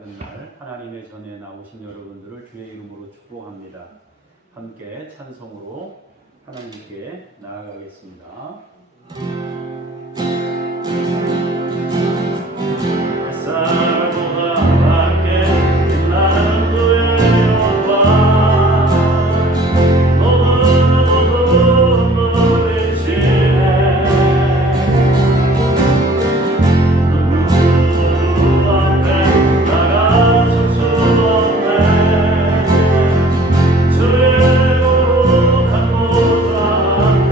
밝은 날 하나님의 전에 나오신 여러분들을 주의 이름으로 축복합니다. 함께 찬송으로 하나님께 나아가겠습니다. 햇살보다 밝게 빛나는 그의 영광 너무너무 눈부시네. 누구 앞에 나가설 수 없네. 주의 거룩한 보좌 앞에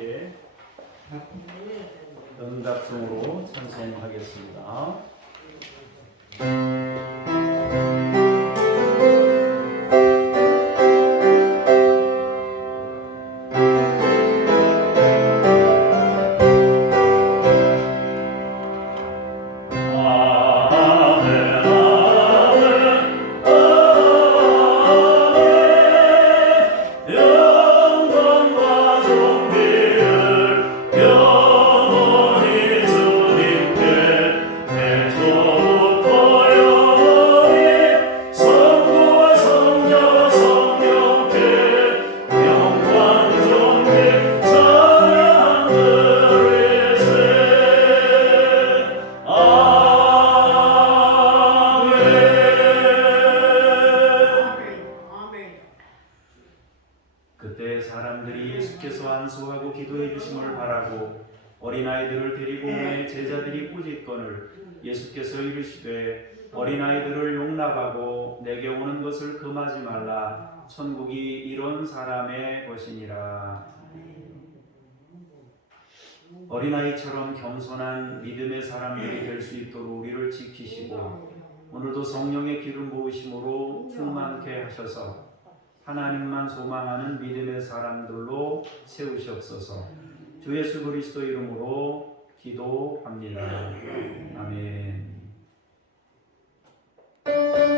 함께 응답송으로 찬송하겠습니다. 그때 사람들이 예수께서 안수하고 기도해 주심을 바라고 어린아이들을 데리고 오매 제자들이 꾸짖거늘 예수께서 이르시되 어린아이들을 용납하고 내게 오는 것을 금하지 말라. 천국이 이런 사람의 것이니라. 어린아이처럼 겸손한 믿음의 사람들이 될 수 있도록 우리를 지키시고 오늘도 성령의 기름 부으심으로 충만케 하셔서 하나님만 소망하는 믿음의 사람들로 세우시옵소서. 주 예수 그리스도 이름으로 기도합니다. 아멘. 그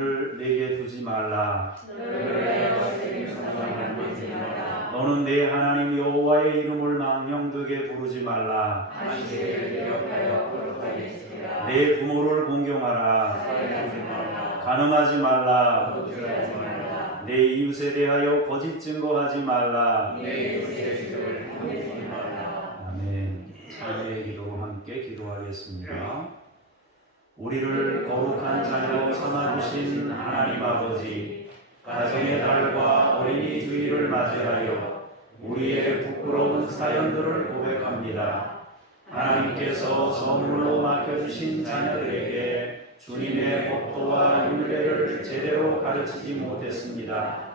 너희를 내게 두지 말라. 너희의 거스린 상상을 보지 마라. 너는 내 하나님 여호와의 이름을 망령되게 부르지 말라. 안식일을 기억하여 거룩하게 지키라. 내 부모를 공경하라. 살인하지 마라. 간음하지 말라. 도주하지 마라. 내 이웃에 대하여 거짓 증거하지 말라. 내 이웃의 기적을 보내지 마라. 아멘. 자녀의 기도로 함께 기도하겠습니다. 우리를 거룩한 자녀 삼아주신 하나님 아버지, 가정의 달과 어린이 주일을 맞이하여 우리의 부끄러운 사연들을 고백합니다. 하나님께서 선물로 맡겨주신 자녀들에게 주님의 법도와 율례를 제대로 가르치지 못했습니다.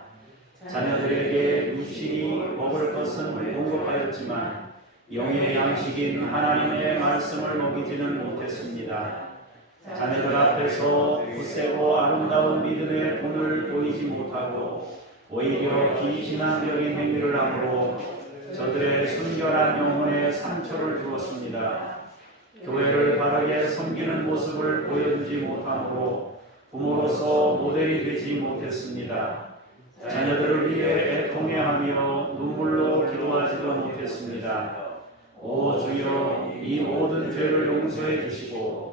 자녀들에게 육신이 먹을 것은 공급하였지만 영의 양식인 하나님의 말씀을 먹이지는 못했습니다. 자녀들 앞에서 굳세고 아름다운 믿음의 본을 보이지 못하고 오히려 비신앙적인 행위를 함으로 저들의 순결한 영혼에 상처를 주었습니다. 교회를 바르게 섬기는 모습을 보여주지 못함으로 부모로서 모델이 되지 못했습니다. 자녀들을 위해 애통해하며 눈물로 기도하지도 못했습니다. 오 주여, 이 모든 죄를 용서해 주시고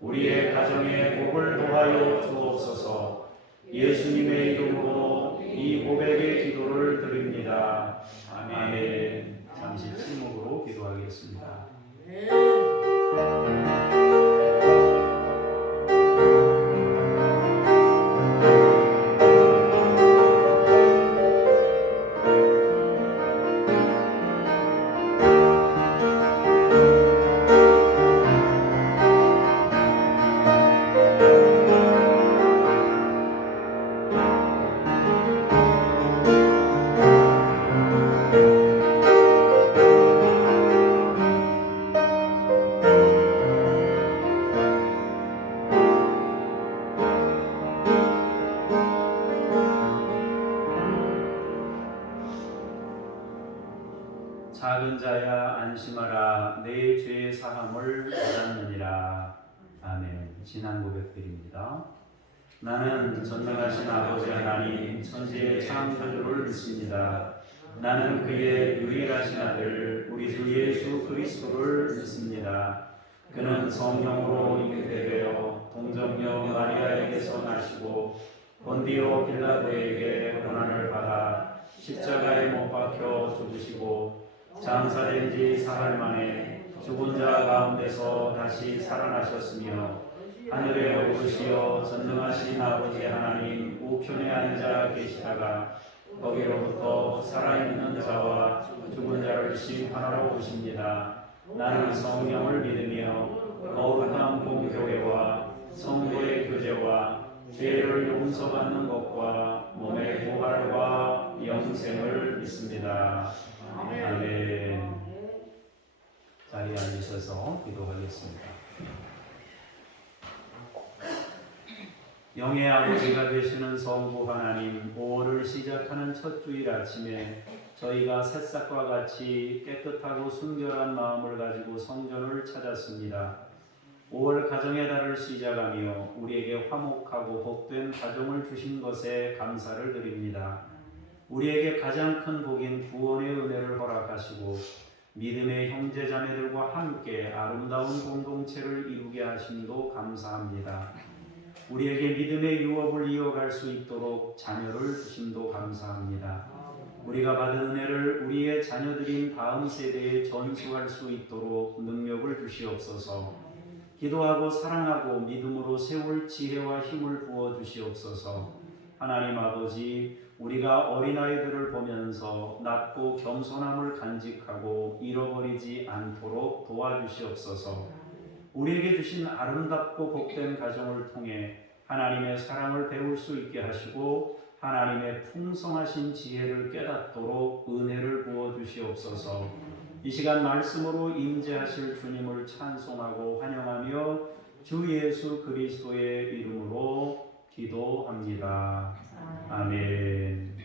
우리의 가정에 복을 더하여 주옵소서. 예수님의 이름으로 이 고백의 기도를 드립니다. 아멘. 잠시 침묵으로 기도하겠습니다. 작은 자야 안심하라, 내 죄의 사함을 받았느니라. 아멘. 지난 고백드립니다. 나는 전능하신 아버지 하나님 천지의 창조주를 믿습니다. 나는 그의 유일하신 아들 우리 주 예수 그리스도를 믿습니다. 그는 성령으로 잉태되어 동정녀 마리아에게서 나시고 본디오 빌라도에게 고난을 받아 십자가에 못 박혀 죽으시고 장사된 지 사흘 만에 죽은 자 가운데서 다시 살아나셨으며 하늘에 오르시어 전능하신 아버지 하나님 우편에 앉아 계시다가 거기로부터 살아있는 자와 죽은 자를 심판하러 오십니다. 나는 성령을 믿으며 거룩한 공교회와 성도의 교제와 죄를 용서받는 것과 몸의 부활과 영생을 믿습니다. 아멘. 자리에 앉으셔서 기도하겠습니다. 영의 아버지가 되시는 성부 하나님, 5월을 시작하는 첫 주일 아침에 저희가 새싹과 같이 깨끗하고 순결한 마음을 가지고 성전을 찾았습니다. 5월 가정의 달을 시작하며 우리에게 화목하고 복된 가정을 주신 것에 감사를 드립니다. 우리에게 가장 큰 복인 구원의 은혜를 허락하시고 믿음의 형제 자매들과 함께 아름다운 공동체를 이루게 하심도 감사합니다. 우리에게 믿음의 유업을 이어갈 수 있도록 자녀를 주심도 감사합니다. 우리가 받은 은혜를 우리의 자녀들인 다음 세대에 전수할 수 있도록 능력을 주시옵소서. 기도하고 사랑하고 믿음으로 세울 지혜와 힘을 부어 주시옵소서. 하나님 아버지, 우리가 어린아이들을 보면서 낮고 겸손함을 간직하고 잃어버리지 않도록 도와주시옵소서. 우리에게 주신 아름답고 복된 가정을 통해 하나님의 사랑을 배울 수 있게 하시고 하나님의 풍성하신 지혜를 깨닫도록 은혜를 부어주시옵소서. 이 시간 말씀으로 임재하실 주님을 찬송하고 환영하며 주 예수 그리스도의 이름으로 기도합니다. 아멘.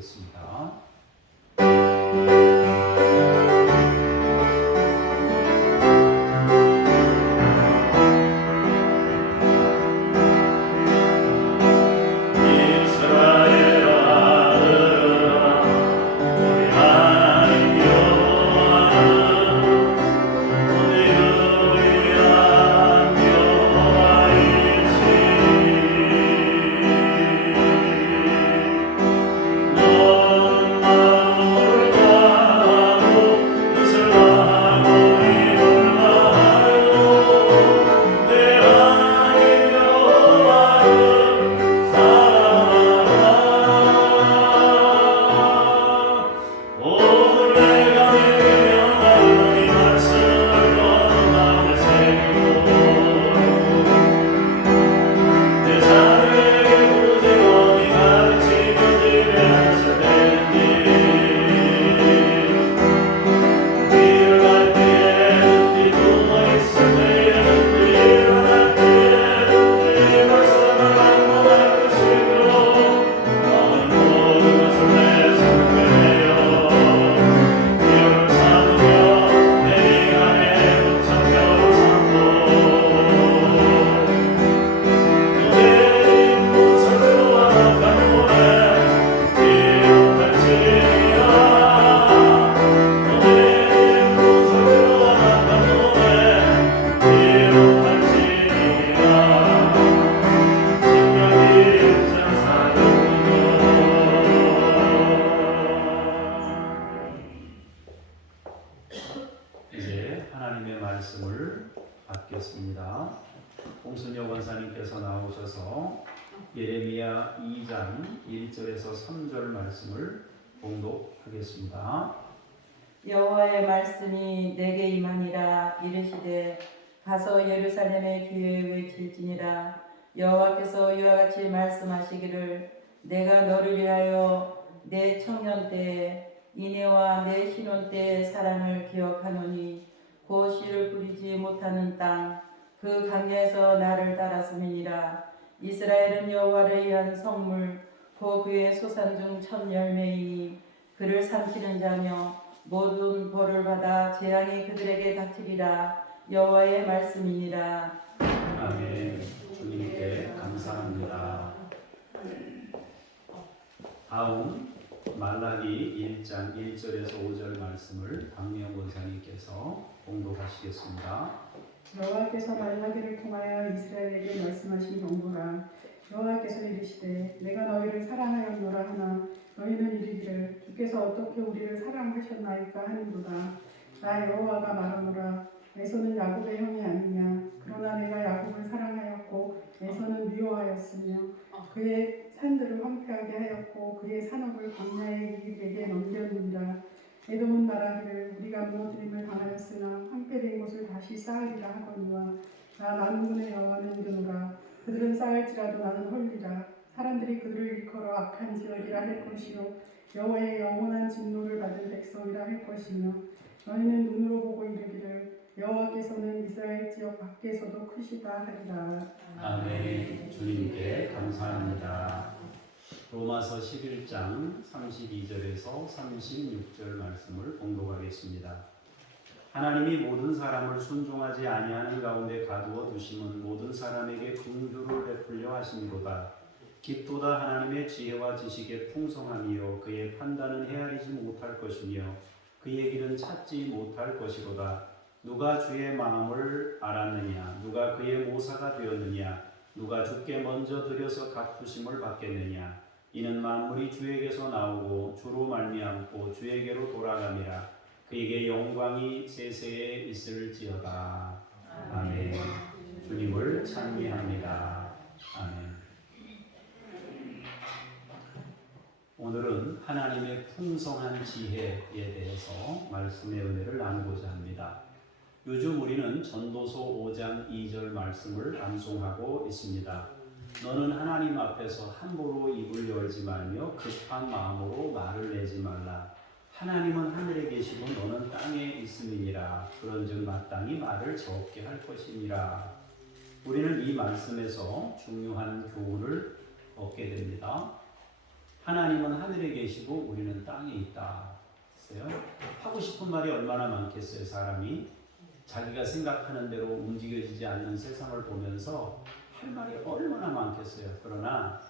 드리겠습니다. 이스라엘아 들으라 우리 하나님 여호와는 오늘을 위한 여호와이시니 너는 마음을 다하고 뜻을 다하고 힘을 다하여 내 하나님 여호와를 사랑하라. 오늘 내가 내게 명하는 이 말씀을 너는 마음에 새기고 내 자녀에게 부지런히 가르치며 지배하실 때니 길을 갈 때에는 네 누워 있을 때에는 네 일어날 때에는 네 말씀을 강론할 것이며 너는 모든 것을 내 손에 내어 기억을 삼으며 내 입안에 붙잡혀 삼고 너의 문설주와 악한 노래 기억할지니라 너의 문설주와 악한 노래 기억할지니라 신명기 6장 4절부터 이제 하나님의 말씀을 받겠습니다. 홍순여 원사님께서 나오셔서 예레미야 2장 1절에서 3절 말씀을 봉독하겠습니다. 여호와의 말씀이 내게 임하니라. 이르시되 가서 예루살렘의 귀에 외칠지니라. 여호와께서 이와 같이 말씀하시기를 내가 너를 위하여 내 청년 때에 이내와 내 신혼 때의 사랑을 기억하노니 곧 씨를 뿌리지 못하는 땅 그 강야에서 나를 따랐음이니라. 이스라엘은 여호와를 위한 성물 곧 그의 소산 중 첫 열매이니 그를 삼키는 자며 모든 벌을 받아 재앙이 그들에게 닥치리라. 여호와의 말씀이니라. 아멘. 주님께 감사합니다. 다음 말라기 1장 1절에서 5절 말씀을 박미영 권사님께서 봉독하시겠습니다. 여호와께서 말라기를 통하여 이스라엘에게 말씀하신 경고라. 여호와께서 이르시되 내가 너희를 사랑하였노라 하나 너희는 이르기를 주께서 어떻게 우리를 사랑하셨나이까 하는도다. 나 여호와가 말하노라. 에서는 야곱의 형이 아니냐. 그러나 내가 야곱을 사랑하였고 에서는 미워하였으며 그의 산들을 황폐하게 하였고 그의 산업을 광야의 이익에게 넘겼느니라. 에돔은 말하기를 우리가 무너뜨림을 당하였으나 황폐된 곳을 다시 쌓으리라 하거니와 나 만군의 여호와는 이르노라. 그들은 쌓을지라도 나는 헐리라. 사람들이 그들을 일컬어 악한 지역이라 할 것이요 여호와의 영원한 진노를 받은 백성이라 할 것이며 너희는 눈으로 보고 이르기를 여호와께서는 이스라엘 지역 밖에서도 크시다 하리라. 아멘. 주님께 감사합니다. 로마서 11장 32절에서 36절 말씀을 봉독하겠습니다. 하나님이 모든 사람을 순종하지 아니하는 가운데 가두어 두심은 모든 사람에게 긍휼을 베풀려 하심이로다. 깊도다 하나님의 지혜와 지식의 풍성함이요 그의 판단은 헤아리지 못할 것이며 그의 길은 찾지 못할 것이로다. 누가 주의 마음을 알았느냐? 누가 그의 모사가 되었느냐? 누가 주께 먼저 드려서 갚으심을 받겠느냐? 이는 만물이 주에게서 나오고 주로 말미암고 주에게로 돌아감이라. 그에게 영광이 세세에 있을지어다. 아멘. 주님을 찬미합니다. 아멘. 오늘은 하나님의 풍성한 지혜에 대해서 말씀의 은혜를 나누고자 합니다. 요즘 우리는 전도서 5장 2절 말씀을 암송하고 있습니다. 너는 하나님 앞에서 함부로 입을 열지 말며 급한 마음으로 말을 내지 말라. 하나님은 하늘에 계시고 너는 땅에 있음이니라. 그런즉 마땅히 말을 적게 할 것이니라. 우리는 이 말씀에서 중요한 교훈을 얻게 됩니다. 하나님은 하늘에 계시고 우리는 땅에 있다. 했어요. 하고 싶은 말이 얼마나 많겠어요. 사람이 자기가 생각하는 대로 움직여지지 않는 세상을 보면서 할 말이 얼마나 많겠어요. 그러나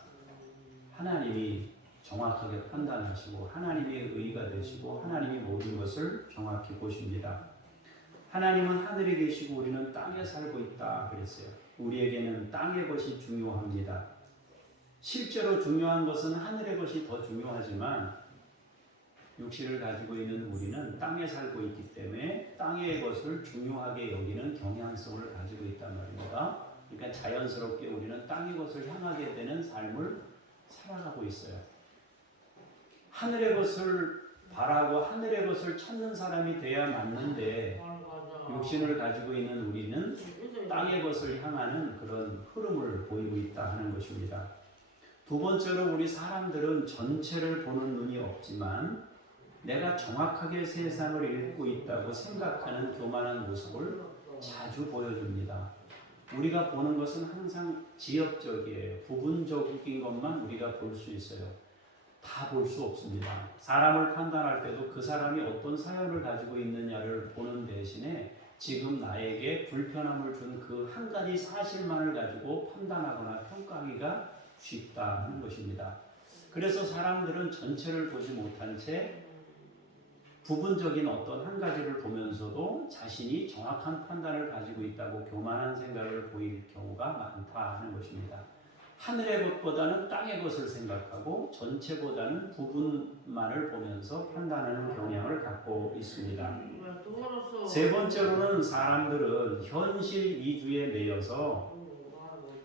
하나님이 정확하게 판단하시고 하나님의 의가 되시고 하나님이 모든 것을 정확히 보십니다. 하나님은 하늘에 계시고 우리는 땅에 살고 있다 그랬어요. 우리에게는 땅의 것이 중요합니다. 실제로 중요한 것은 하늘의 것이 더 중요하지만 육신을 가지고 있는 우리는 땅에 살고 있기 때문에 땅의 것을 중요하게 여기는 경향성을 가지고 있단 말입니다. 그러니까 자연스럽게 우리는 땅의 것을 향하게 되는 삶을 살아가고 있어요. 하늘의 것을 바라고 하늘의 것을 찾는 사람이 돼야 맞는데 육신을 가지고 있는 우리는 땅의 것을 향하는 그런 흐름을 보이고 있다 하는 것입니다. 두 번째로 우리 사람들은 전체를 보는 눈이 없지만 내가 정확하게 세상을 읽고 있다고 생각하는 교만한 모습을 자주 보여줍니다. 우리가 보는 것은 항상 지역적이에요. 부분적인 것만 우리가 볼 수 있어요. 다 볼 수 없습니다. 사람을 판단할 때도 그 사람이 어떤 사연을 가지고 있느냐를 보는 대신에 지금 나에게 불편함을 준 그 한 가지 사실만을 가지고 판단하거나 평가하기가 쉽다 하는 것입니다. 그래서 사람들은 전체를 보지 못한 채 부분적인 어떤 한 가지를 보면서도 자신이 정확한 판단을 가지고 있다고 교만한 생각을 보일 경우가 많다 하는 것입니다. 하늘의 것보다는 땅의 것을 생각하고 전체보다는 부분만을 보면서 판단하는 경향을 갖고 있습니다. 세 번째로는 사람들은 현실 위주에 매여서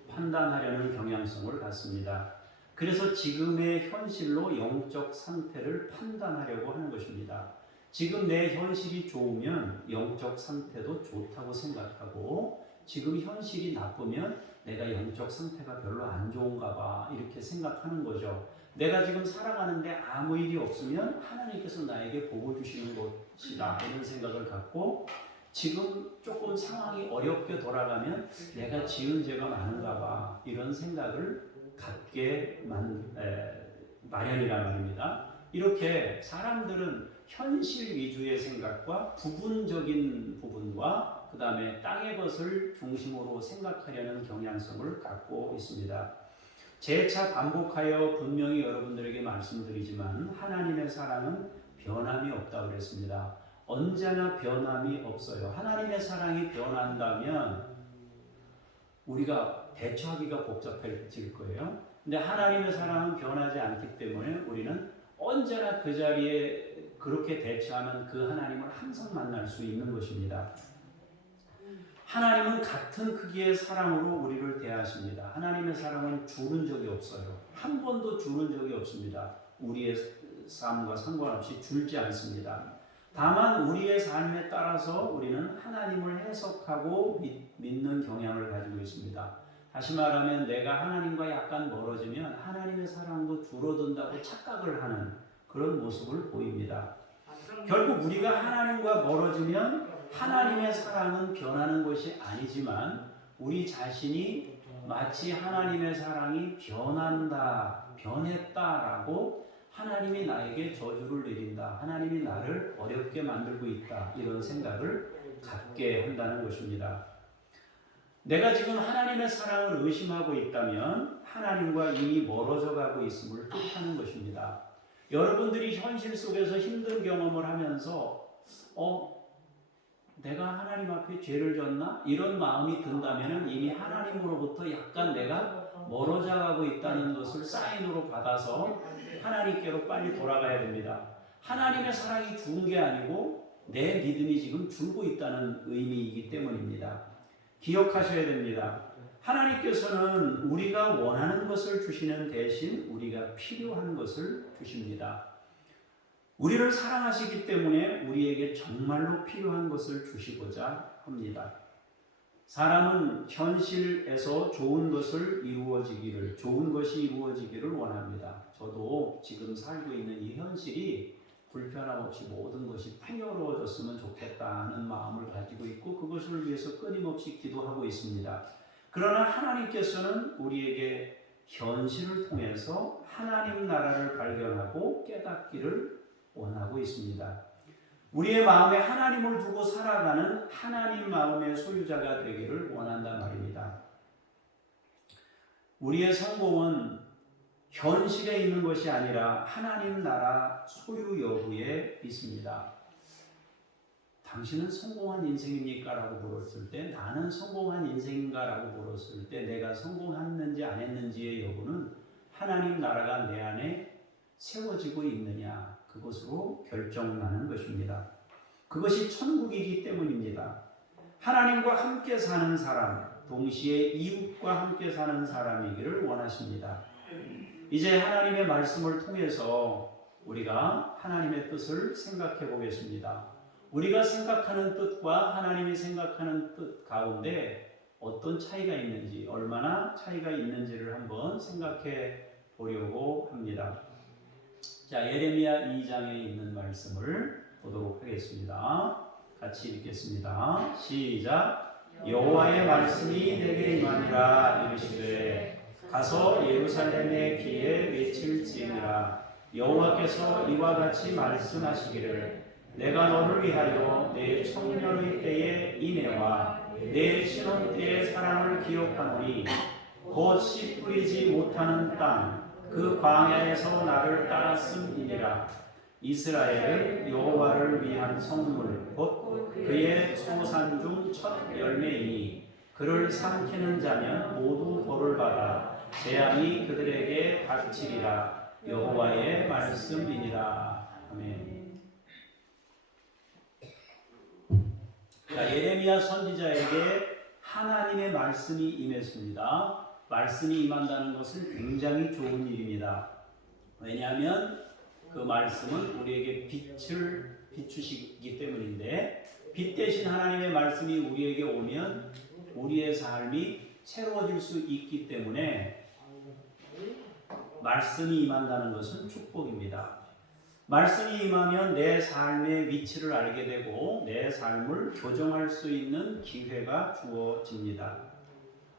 판단하려는 경향성을 갖습니다. 그래서 지금의 현실로 영적 상태를 판단하려고 하는 것입니다. 지금 내 현실이 좋으면 영적 상태도 좋다고 생각하고 지금 현실이 나쁘면 내가 영적 상태가 별로 안 좋은가 봐 이렇게 생각하는 거죠. 내가 지금 살아가는데 아무 일이 없으면 하나님께서 나에게 복을 주시는 것이다 이런 생각을 갖고 지금 조금 상황이 어렵게 돌아가면 내가 지은 죄가 많은가 봐 이런 생각을 갖게 마련이란 말입니다. 이렇게 사람들은 현실 위주의 생각과 부분적인 부분과 그 다음에 땅의 것을 중심으로 생각하려는 경향성을 갖고 있습니다. 재차 반복하여 분명히 여러분들에게 말씀드리지만 하나님의 사랑은 변함이 없다고 그랬습니다. 언제나 변함이 없어요. 하나님의 사랑이 변한다면 우리가 대처하기가 복잡해질 거예요. 근데 하나님의 사랑은 변하지 않기 때문에 우리는 언제나 그 자리에 그렇게 대처하면 그 하나님을 항상 만날 수 있는 것입니다. 하나님은 같은 크기의 사랑으로 우리를 대하십니다. 하나님의 사랑은 줄은 적이 없어요. 한 번도 줄은 적이 없습니다. 우리의 삶과 상관없이 줄지 않습니다. 다만 우리의 삶에 따라서 우리는 하나님을 해석하고 믿는 경향을 가지고 있습니다. 다시 말하면 내가 하나님과 약간 멀어지면 하나님의 사랑도 줄어든다고 착각을 하는 그런 모습을 보입니다. 결국 우리가 하나님과 멀어지면 하나님의 사랑은 변하는 것이 아니지만 우리 자신이 마치 하나님의 사랑이 변했다라고 하나님이 나에게 저주를 내린다. 하나님이 나를 어렵게 만들고 있다. 이런 생각을 갖게 한다는 것입니다. 내가 지금 하나님의 사랑을 의심하고 있다면 하나님과 이미 멀어져 가고 있음을 뜻하는 것입니다. 여러분들이 현실 속에서 힘든 경험을 하면서 내가 하나님 앞에 죄를 졌나? 이런 마음이 든다면 이미 하나님으로부터 약간 내가 멀어져 가고 있다는 것을 사인으로 받아서 하나님께로 빨리 돌아가야 됩니다. 하나님의 사랑이 죽은 게 아니고 내 믿음이 지금 줄고 있다는 의미이기 때문입니다. 기억하셔야 됩니다. 하나님께서는 우리가 원하는 것을 주시는 대신 우리가 필요한 것을 주십니다. 우리를 사랑하시기 때문에 우리에게 정말로 필요한 것을 주시고자 합니다. 사람은 현실에서 좋은 것이 이루어지기를 원합니다. 저도 지금 살고 있는 이 현실이 불편함 없이 모든 것이 풍요로워졌으면 좋겠다는 마음을 가지고 있고 그것을 위해서 끊임없이 기도하고 있습니다. 그러나 하나님께서는 우리에게 현실을 통해서 하나님 나라를 발견하고 깨닫기를 원하고 있습니다. 우리의 마음에 하나님을 두고 살아가는 하나님 마음의 소유자가 되기를 원한단 말입니다. 우리의 성공은 현실에 있는 것이 아니라 하나님 나라 소유 여부에 있습니다. 당신은 성공한 인생입니까? 라고 물었을 때, 나는 성공한 인생인가? 라고 물었을 때 내가 성공했는지 안 했는지의 여부는 하나님 나라가 내 안에 세워지고 있느냐, 그것으로 결정나는 것입니다. 그것이 천국이기 때문입니다. 하나님과 함께 사는 사람, 동시에 이웃과 함께 사는 사람이기를 원하십니다. 이제 하나님의 말씀을 통해서 우리가 하나님의 뜻을 생각해 보겠습니다. 우리가 생각하는 뜻과 하나님이 생각하는 뜻 가운데 어떤 차이가 있는지, 얼마나 차이가 있는지를 한번 생각해 보려고 합니다. 자, 예레미야 2장에 있는 말씀을 보도록 하겠습니다. 같이 읽겠습니다. 시작. 여호와의 말씀이 내게 임하니라. 이르시되 가서 예루살렘의 귀에 외칠지니라. 여호와께서 이와 같이 말씀하시기를 내가 너를 위하여 내 청년의 때의 인애와 내 신혼 때의 사랑을 기억하노니 곧 씨 뿌리지 못하는 땅 그 광야에서 나를 따랐음이니라. 이스라엘은 여호와를 위한 성물 곧 그의 소산 중 첫 열매이니 그를 삼키는 자면 모두 벌을 받아 재앙이 그들에게 닥치리라. 여호와의 말씀이니라. 아멘. 자, 예레미야 선지자에게 하나님의 말씀이 임했습니다. 말씀이 임한다는 것은 굉장히 좋은 일입니다. 왜냐하면 그 말씀은 우리에게 빛을 비추시기 때문인데, 빛 대신 하나님의 말씀이 우리에게 오면 우리의 삶이 새로워질 수 있기 때문에 말씀이 임한다는 것은 축복입니다. 말씀이 임하면 내 삶의 위치를 알게 되고 내 삶을 교정할 수 있는 기회가 주어집니다.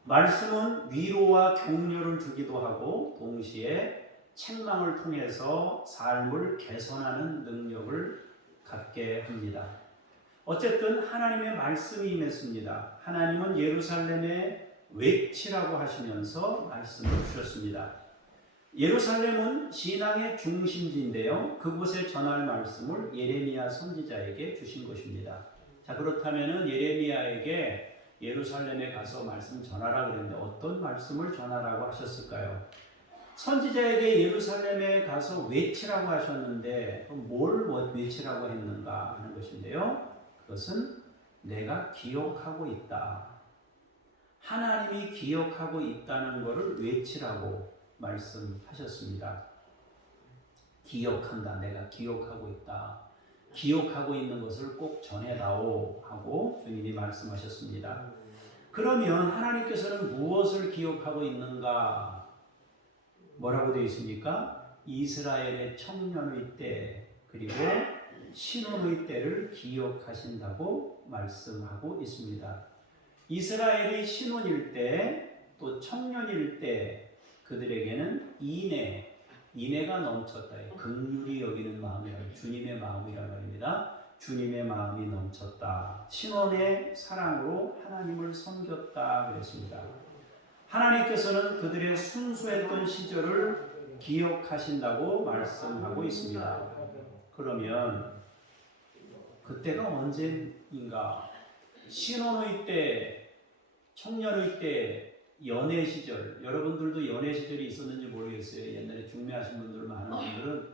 말씀은 위로와 격려를 주기도 하고 동시에 책망을 통해서 삶을 개선하는 능력을 갖게 합니다. 어쨌든 하나님의 말씀이 임했습니다. 하나님은 예루살렘에 외치라고 하시면서 말씀을 주셨습니다. 예루살렘은 신앙의 중심지인데요. 그곳에 전할 말씀을 예레미야 선지자에게 주신 것입니다. 자, 그렇다면 예레미야에게 예루살렘에 가서 말씀 전하라 그랬는데 어떤 말씀을 전하라고 하셨을까요? 선지자에게 예루살렘에 가서 외치라고 하셨는데 뭘 외치라고 했는가 하는 것인데요. 그것은 내가 기억하고 있다. 하나님이 기억하고 있다는 것을 외치라고 말씀하셨습니다. 기억한다. 내가 기억하고 있다. 기억하고 있는 것을 꼭 전해다오 하고 주님이 말씀하셨습니다. 그러면 하나님께서는 무엇을 기억하고 있는가? 뭐라고 되어 있습니까? 이스라엘의 청년의 때 그리고 신혼의 때를 기억하신다고 말씀하고 있습니다. 이스라엘이 신혼일 때 또 청년일 때 그들에게는 인애가 넘쳤다. 긍휼히 여기는 마음이라, 주님의 마음이란 말입니다. 주님의 마음이 넘쳤다. 신혼의 사랑으로 하나님을 섬겼다 그랬습니다. 하나님께서는 그들의 순수했던 시절을 기억하신다고 말씀하고 있습니다. 그러면 그때가 언제인가? 신혼의 때, 청년의 때, 연애 시절, 여러분들도 연애 시절이 있었는지 모르겠어요. 옛날에 중매하신 분들 많은 분들은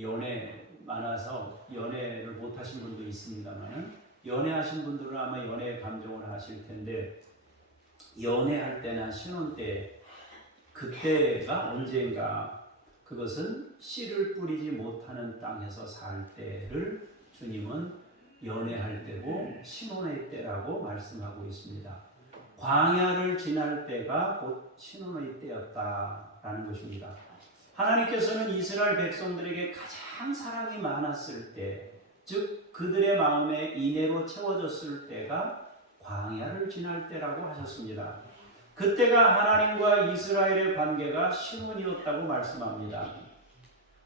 연애 많아서 연애를 못하신 분도 있습니다만 연애하신 분들은 아마 연애의 감정을 아실 텐데 연애할 때나 신혼 때 그때가 언젠가? 그것은 씨를 뿌리지 못하는 땅에서 살 때를 주님은 연애할 때고 신혼의 때라고 말씀하고 있습니다. 광야를 지날 때가 곧 신혼의 때였다라는 것입니다. 하나님께서는 이스라엘 백성들에게 가장 사랑이 많았을 때, 즉 그들의 마음에 인애로 채워졌을 때가 광야를 지날 때라고 하셨습니다. 그때가 하나님과 이스라엘의 관계가 신혼이었다고 말씀합니다.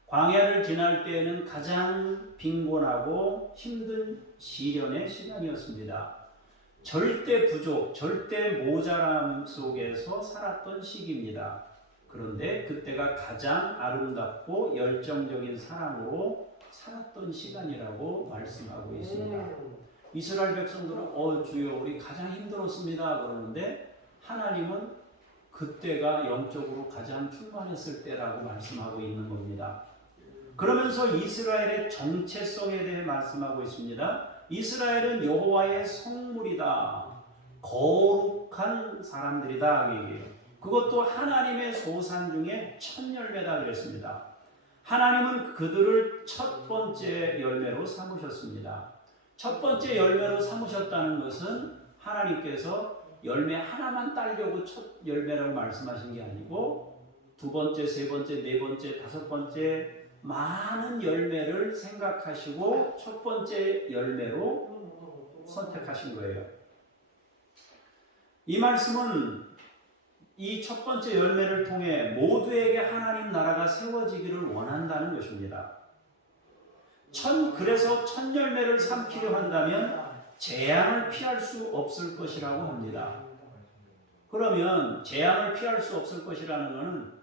광야를 지날 때에는 가장 빈곤하고 힘든 시련의 시간이었습니다. 절대 부족, 절대 모자람 속에서 살았던 시기입니다. 그런데 그때가 가장 아름답고 열정적인 사랑으로 살았던 시간이라고 말씀하고 있습니다. 이스라엘 백성들은 주여 우리 가장 힘들었습니다 그러는데 하나님은 그때가 영적으로 가장 충만했을 때라고 말씀하고 있는 겁니다. 그러면서 이스라엘의 정체성에 대해 말씀하고 있습니다. 이스라엘은 여호와의 성물이다. 거룩한 사람들이다. 얘기해요. 그것도 하나님의 소산 중에 첫 열매다 그랬습니다. 하나님은 그들을 첫 번째 열매로 삼으셨습니다. 첫 번째 열매로 삼으셨다는 것은 하나님께서 열매 하나만 따려고 첫 열매라고 말씀하신 게 아니고 두 번째, 세 번째, 네 번째, 다섯 번째 많은 열매를 생각하시고 첫 번째 열매로 선택하신 거예요. 이 말씀은 이 첫 번째 열매를 통해 모두에게 하나님 나라가 세워지기를 원한다는 것입니다. 그래서 첫 열매를 삼키려 한다면 재앙을 피할 수 없을 것이라고 합니다. 그러면 재앙을 피할 수 없을 것이라는 것은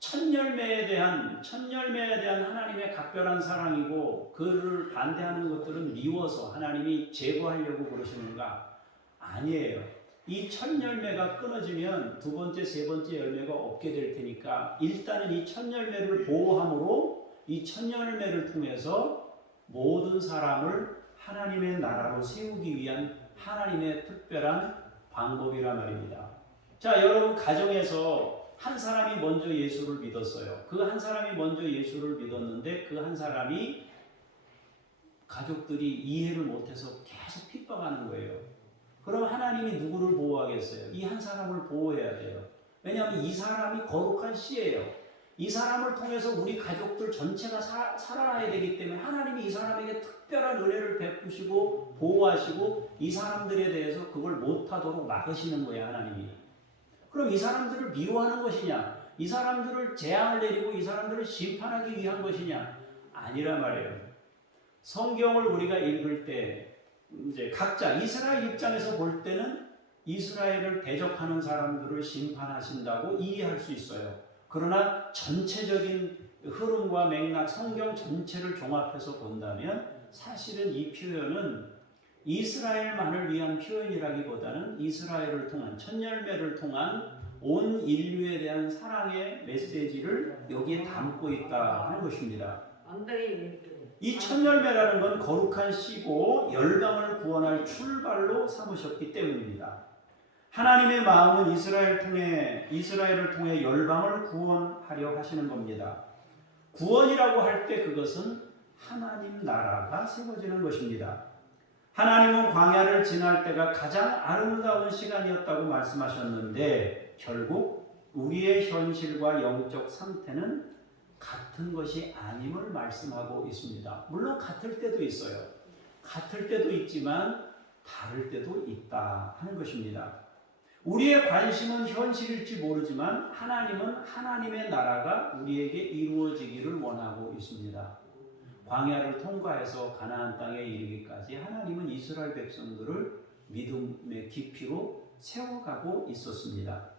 첫 열매에 대한 하나님의 각별한 사랑이고 그를 반대하는 것들은 미워서 하나님이 제거하려고 그러시는가? 아니에요. 이 첫 열매가 끊어지면 두 번째, 세 번째 열매가 없게 될 테니까 일단은 이 첫 열매를 보호함으로 이 첫 열매를 통해서 모든 사람을 하나님의 나라로 세우기 위한 하나님의 특별한 방법이란 말입니다. 자, 여러분 가정에서 한 사람이 먼저 예수를 믿었어요. 그 한 사람이 먼저 예수를 믿었는데 그 한 사람이 가족들이 이해를 못해서 계속 핍박하는 거예요. 그럼 하나님이 누구를 보호하겠어요? 이 한 사람을 보호해야 돼요. 왜냐하면 이 사람이 거룩한 씨예요. 이 사람을 통해서 우리 가족들 전체가 살아나야 되기 때문에 하나님이 이 사람에게 특별한 은혜를 베푸시고 보호하시고 이 사람들에 대해서 그걸 못하도록 막으시는 거예요, 하나님이. 그럼 이 사람들을 미워하는 것이냐? 이 사람들을 재앙을 내리고 이 사람들을 심판하기 위한 것이냐? 아니란 말이에요. 성경을 우리가 읽을 때 이제 각자 이스라엘 입장에서 볼 때는 이스라엘을 대적하는 사람들을 심판하신다고 이해할 수 있어요. 그러나 전체적인 흐름과 맥락, 성경 전체를 종합해서 본다면 사실은 이 표현은 이스라엘만을 위한 표현이라기보다는 이스라엘을 통한 첫 열매를 통한 온 인류에 대한 사랑의 메시지를 여기에 담고 있다 하는 것입니다. 이 첫 열매라는 건 거룩한 씨고 열방을 구원할 출발로 삼으셨기 때문입니다. 하나님의 마음은 이스라엘을 통해 열방을 구원하려 하시는 겁니다. 구원이라고 할 때 그것은 하나님 나라가 세워지는 것입니다. 하나님은 광야를 지날 때가 가장 아름다운 시간이었다고 말씀하셨는데 결국 우리의 현실과 영적 상태는 같은 것이 아님을 말씀하고 있습니다. 물론 같을 때도 있어요. 같을 때도 있지만 다를 때도 있다 하는 것입니다. 우리의 관심은 현실일지 모르지만 하나님은 하나님의 나라가 우리에게 이루어지기를 원하고 있습니다. 광야를 통과해서 가나안 땅에 이르기까지 하나님은 이스라엘 백성들을 믿음의 깊이로 세워가고 있었습니다.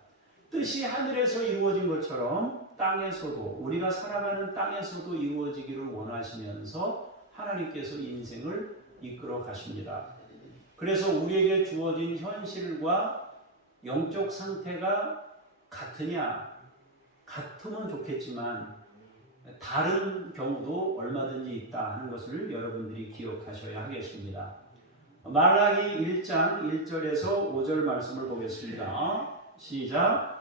뜻이 하늘에서 이루어진 것처럼 땅에서도 우리가 살아가는 땅에서도 이루어지기를 원하시면서 하나님께서 인생을 이끌어 가십니다. 그래서 우리에게 주어진 현실과 영적 상태가 같으냐? 같으면 좋겠지만 다른 경우도 얼마든지 있다 하는 것을 여러분들이 기억하셔야 하겠습니다. 말라기 1장 1절에서 5절 말씀을 보겠습니다. 시작.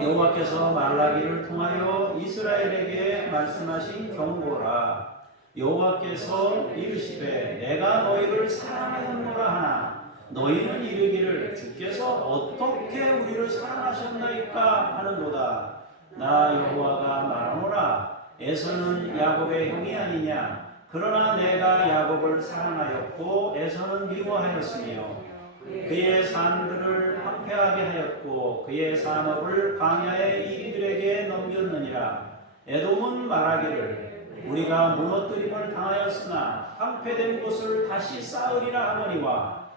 여호와께서 말라기를 통하여 이스라엘에게 말씀하신 경고라. 여호와께서 이르시되 내가 너희를 사랑하였노라 하나 너희는 이르기를 주께서 어떻게 우리를 사랑하셨나이까 하는도다. 나 여호와가 말하노라. 에서는 야곱의 형이 아니냐. 그러나 내가 야곱을 사랑하였고 에서는 미워하였으며 그의 산들을 황폐하게 하였고 그의 산업을 광야의 이들에게 넘겼느니라. 에돔은 말하기를 우리가 무너뜨림을 당하였으나 황폐된 곳을 다시 쌓으리라 하거니와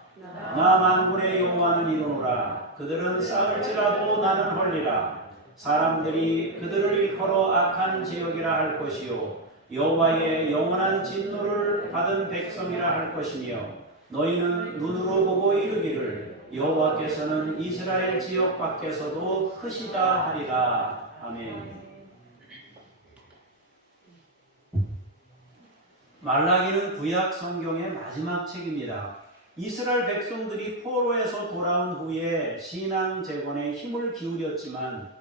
나 만군의 여호와는 이르노라. 그들은 쌓을지라도 나는 헐리라. 사람들이 그들을 일컬어 악한 지역이라 할 것이요 여호와의 영원한 진노를 받은 백성이라 할 것이며 너희는 눈으로 보고 이르기를 여호와께서는 이스라엘 지역 밖에서도 크시다 하리라. 아멘. 말라기는 구약 성경의 마지막 책입니다. 이스라엘 백성들이 포로에서 돌아온 후에 신앙 재건에 힘을 기울였지만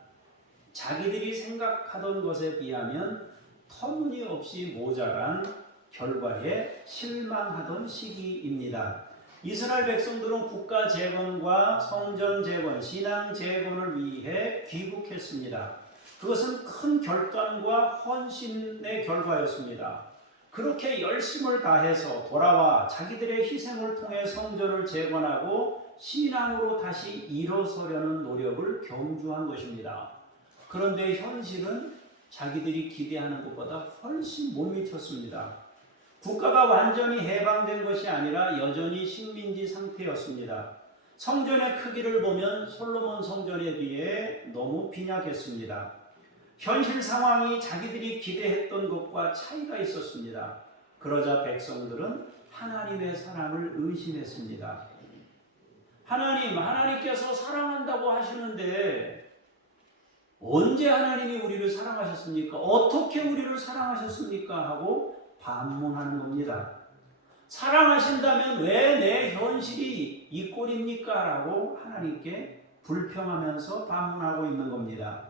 자기들이 생각하던 것에 비하면 터무니없이 모자란 결과에 실망하던 시기입니다. 이스라엘 백성들은 국가 재건과 성전 재건, 신앙 재건을 위해 귀국했습니다. 그것은 큰 결단과 헌신의 결과였습니다. 그렇게 열심을 다해서 돌아와 자기들의 희생을 통해 성전을 재건하고 신앙으로 다시 일어서려는 노력을 경주한 것입니다. 그런데 현실은 자기들이 기대하는 것보다 훨씬 못 미쳤습니다. 국가가 완전히 해방된 것이 아니라 여전히 식민지 상태였습니다. 성전의 크기를 보면 솔로몬 성전에 비해 너무 빈약했습니다. 현실 상황이 자기들이 기대했던 것과 차이가 있었습니다. 그러자 백성들은 하나님의 사랑을 의심했습니다. 하나님께서 사랑한다고 하시는데 언제 하나님이 우리를 사랑하셨습니까? 어떻게 우리를 사랑하셨습니까? 하고 반문하는 겁니다. 사랑하신다면 왜 내 현실이 이 꼴입니까? 라고 하나님께 불평하면서 반문하고 있는 겁니다.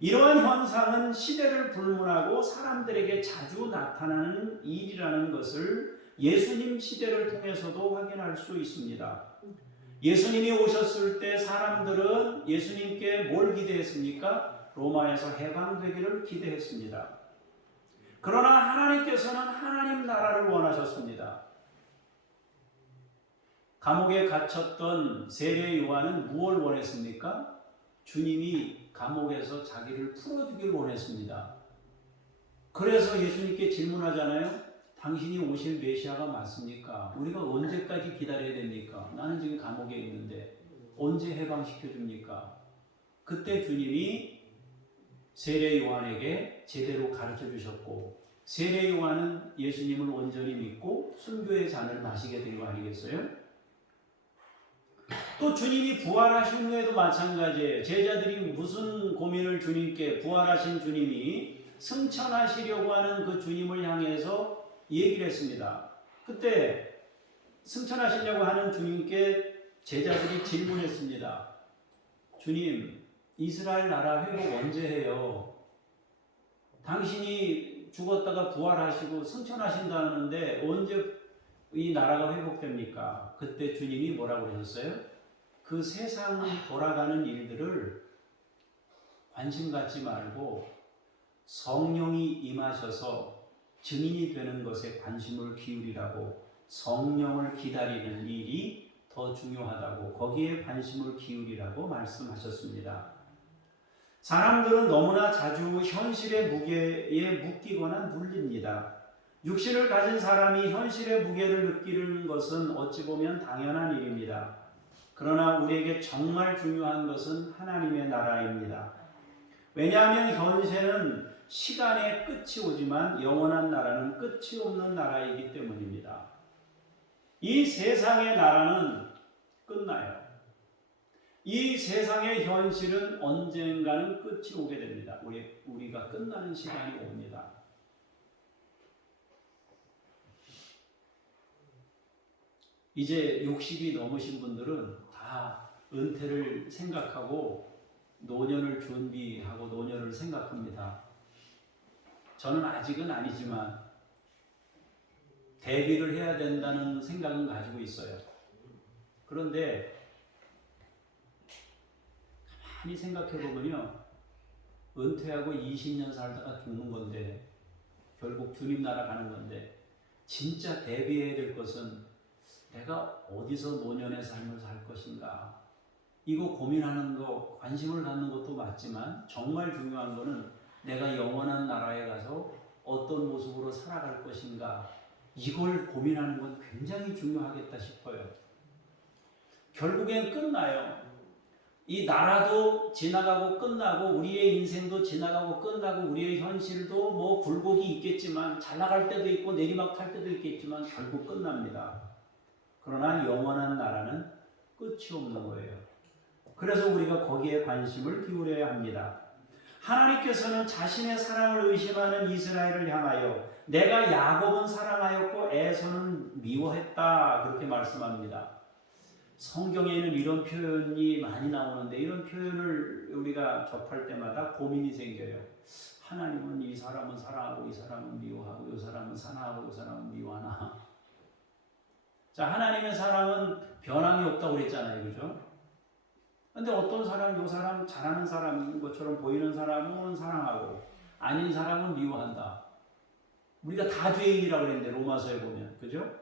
이러한 현상은 시대를 불문하고 사람들에게 자주 나타나는 일이라는 것을 예수님 시대를 통해서도 확인할 수 있습니다. 예수님이 오셨을 때 사람들은 예수님께 뭘 기대했습니까? 로마에서 해방되기를 기대했습니다. 그러나 하나님께서는 하나님 나라를 원하셨습니다. 감옥에 갇혔던 세례 요한은 무엇을 원했습니까? 주님이 감옥에서 자기를 풀어주길 원했습니다. 그래서 예수님께 질문하잖아요. 당신이 오실 메시아가 맞습니까? 우리가 언제까지 기다려야 됩니까? 나는 지금 감옥에 있는데 언제 해방시켜 줍니까? 그때 주님이 세례 요한에게 제대로 가르쳐 주셨고 세례 요한은 예수님을 온전히 믿고 순교의 잔을 마시게 된 거 아니겠어요? 또 주님이 부활하신 후에도 마찬가지예요. 제자들이 무슨 고민을 주님께 부활하신 주님이 승천하시려고 하는 그 주님을 향해서 얘기를 했습니다. 그때 승천하시려고 하는 주님께 제자들이 질문했습니다. 주님, 이스라엘 나라 회복 언제 해요? 당신이 죽었다가 부활하시고 승천하신다는데 언제 이 나라가 회복됩니까? 그때 주님이 뭐라고 하셨어요? 그 세상 돌아가는 일들을 관심 갖지 말고 성령이 임하셔서 증인이 되는 것에 관심을 기울이라고, 성령을 기다리는 일이 더 중요하다고, 거기에 관심을 기울이라고 말씀하셨습니다. 사람들은 너무나 자주 현실의 무게에 묶이거나 눌립니다. 육신을 가진 사람이 현실의 무게를 느끼는 것은 어찌 보면 당연한 일입니다. 그러나 우리에게 정말 중요한 것은 하나님의 나라입니다. 왜냐하면 현세는 시간의 끝이 오지만 영원한 나라는 끝이 없는 나라이기 때문입니다. 이 세상의 나라는 끝나요. 이 세상의 현실은 언젠가는 끝이 오게 됩니다. 우리가 끝나는 시간이 옵니다. 이제 60이 넘으신 분들은 다 은퇴를 생각하고 노년을 준비하고 노년을 생각합니다. 저는 아직은 아니지만 대비를 해야 된다는 생각은 가지고 있어요. 그런데 가만히 생각해 보면요, 은퇴하고 20년 살다가 죽는 건데 결국 주님 나라 가는 건데 진짜 대비해야 될 것은 내가 어디서 노년의 삶을 살 것인가? 이거 고민하는 거, 관심을 갖는 것도 맞지만 정말 중요한 거는 내가 영원한 나라에 가서 어떤 모습으로 살아갈 것인가? 이걸 고민하는 건 굉장히 중요하겠다 싶어요. 결국엔 끝나요. 이 나라도 지나가고 끝나고 우리의 인생도 지나가고 끝나고 우리의 현실도 뭐 굴곡이 있겠지만 잘 나갈 때도 있고 내리막 탈 때도 있겠지만 결국 끝납니다. 그러나 영원한 나라는 끝이 없는 거예요. 그래서 우리가 거기에 관심을 기울여야 합니다. 하나님께서는 자신의 사랑을 의심하는 이스라엘을 향하여 내가 야곱은 사랑하였고 에서는 미워했다 그렇게 말씀합니다. 성경에는 이런 표현이 많이 나오는데 이런 표현을 우리가 접할 때마다 고민이 생겨요. 하나님은 이 사람은 사랑하고 이 사람은 미워하고 이 사람은 사랑하고 이 사람은 미워하나? 자, 하나님의 사랑은 변함이 없다고 그랬잖아요. 그죠? 근데 어떤 사람, 이 사람 잘하는 사람인 것처럼 보이는 사람은 사랑하고 아닌 사람은 미워한다. 우리가 다 죄인이라고 그랬는데 로마서에 보면. 그죠?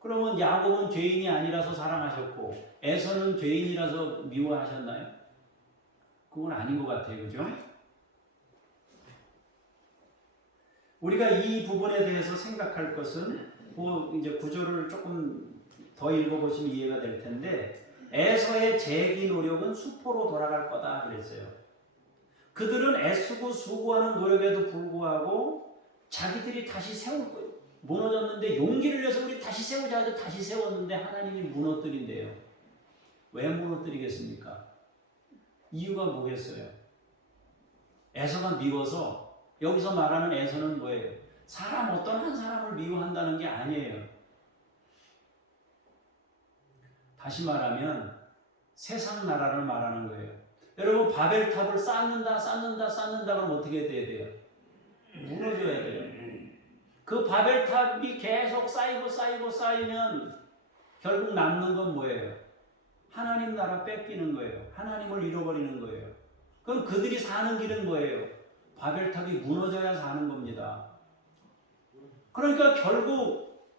그러면 야곱은 죄인이 아니라서 사랑하셨고 에서는 죄인이라서 미워하셨나요? 그건 아닌 것 같아요. 그죠? 우리가 이 부분에 대해서 생각할 것은 이제 구절을 조금 더 읽어보시면 이해가 될 텐데 에서의 재기 노력은 수포로 돌아갈 거다 그랬어요. 그들은 애쓰고 수고하는 노력에도 불구하고 자기들이 다시 세울 거예요. 무너졌는데 용기를 내서 우리 다시 세우자 해서 다시 세웠는데 하나님이 무너뜨린대요. 왜 무너뜨리겠습니까? 이유가 뭐겠어요? 에서가 미워서, 여기서 말하는 에서는 뭐예요? 사람 어떤 한 사람을 미워한다는 게 아니에요. 다시 말하면 세상 나라를 말하는 거예요. 여러분 바벨탑을 쌓는다 그러면 어떻게 돼야 돼요? 무너져야 돼요. 그 바벨탑이 계속 쌓이면 결국 남는 건 뭐예요? 하나님 나라 뺏기는 거예요. 하나님을 잃어버리는 거예요. 그럼 그들이 사는 길은 뭐예요? 바벨탑이 무너져야 사는 겁니다. 그러니까 결국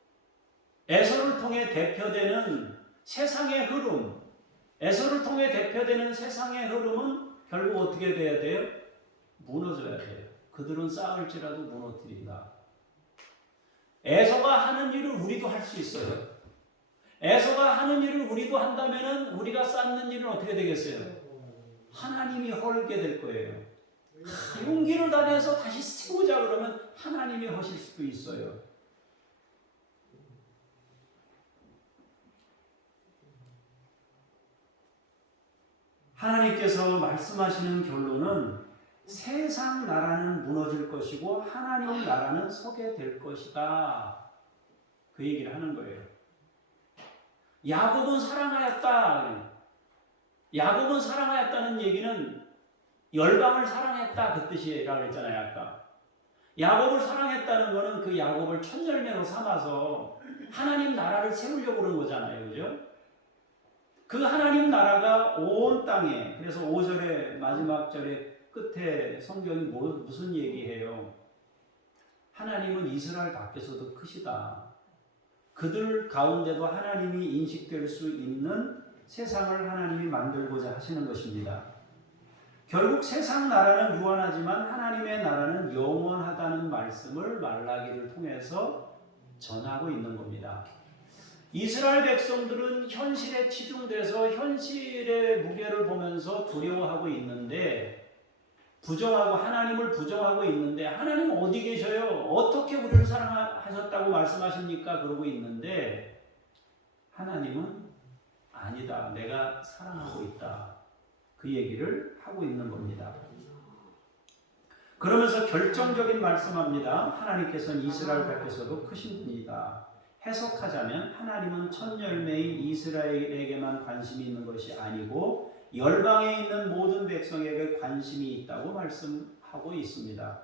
에서를 통해 대표되는 세상의 흐름, 에서를 통해 대표되는 세상의 흐름은 결국 어떻게 돼야 돼요? 무너져야 돼요. 그들은 쌓을지라도 무너뜨린다. 에서가 하는 일을 우리도 할 수 있어요. 에서가 하는 일을 우리도 한다면 우리가 쌓는 일은 어떻게 되겠어요? 하나님이 헐게 될 거예요. 용기를 다해서 다시 세우자 그러면 하나님이 하실 수도 있어요. 하나님께서 말씀하시는 결론은 세상 나라는 무너질 것이고 하나님 나라는 서게 될 것이다. 그 얘기를 하는 거예요. 야곱은 사랑하였다. 야곱은 사랑하였다는 얘기는 열방을 사랑했다 그 뜻이라고 했잖아요. 아까 야곱을 사랑했다는 거는 그 야곱을 첫 열매로 삼아서 하나님 나라를 세우려고 그런 거잖아요. 그죠? 그 하나님 나라가 온 땅에, 그래서 5절의 마지막 절에 끝에 성경이 무슨 얘기해요? 하나님은 이스라엘 밖에서도 크시다. 그들 가운데도 하나님이 인식될 수 있는 세상을 하나님이 만들고자 하시는 것입니다. 결국 세상 나라는 무한하지만 하나님의 나라는 영원하다는 말씀을 말라기를 통해서 전하고 있는 겁니다. 이스라엘 백성들은 현실에 치중돼서 현실의 무게를 보면서 두려워하고 있는데 부정하고 하나님을 부정하고 있는데 하나님 어디 계셔요? 어떻게 우리를 사랑하셨다고 말씀하십니까? 그러고 있는데 하나님은 아니다. 내가 사랑하고 있다. 그 얘기를 하고 있는 겁니다. 그러면서 결정적인 말씀합니다. 하나님께서는 이스라엘 밖에서도 크신 분이다. 해석하자면 하나님은 첫 열매인 이스라엘에게만 관심이 있는 것이 아니고 열방에 있는 모든 백성에게 관심이 있다고 말씀하고 있습니다.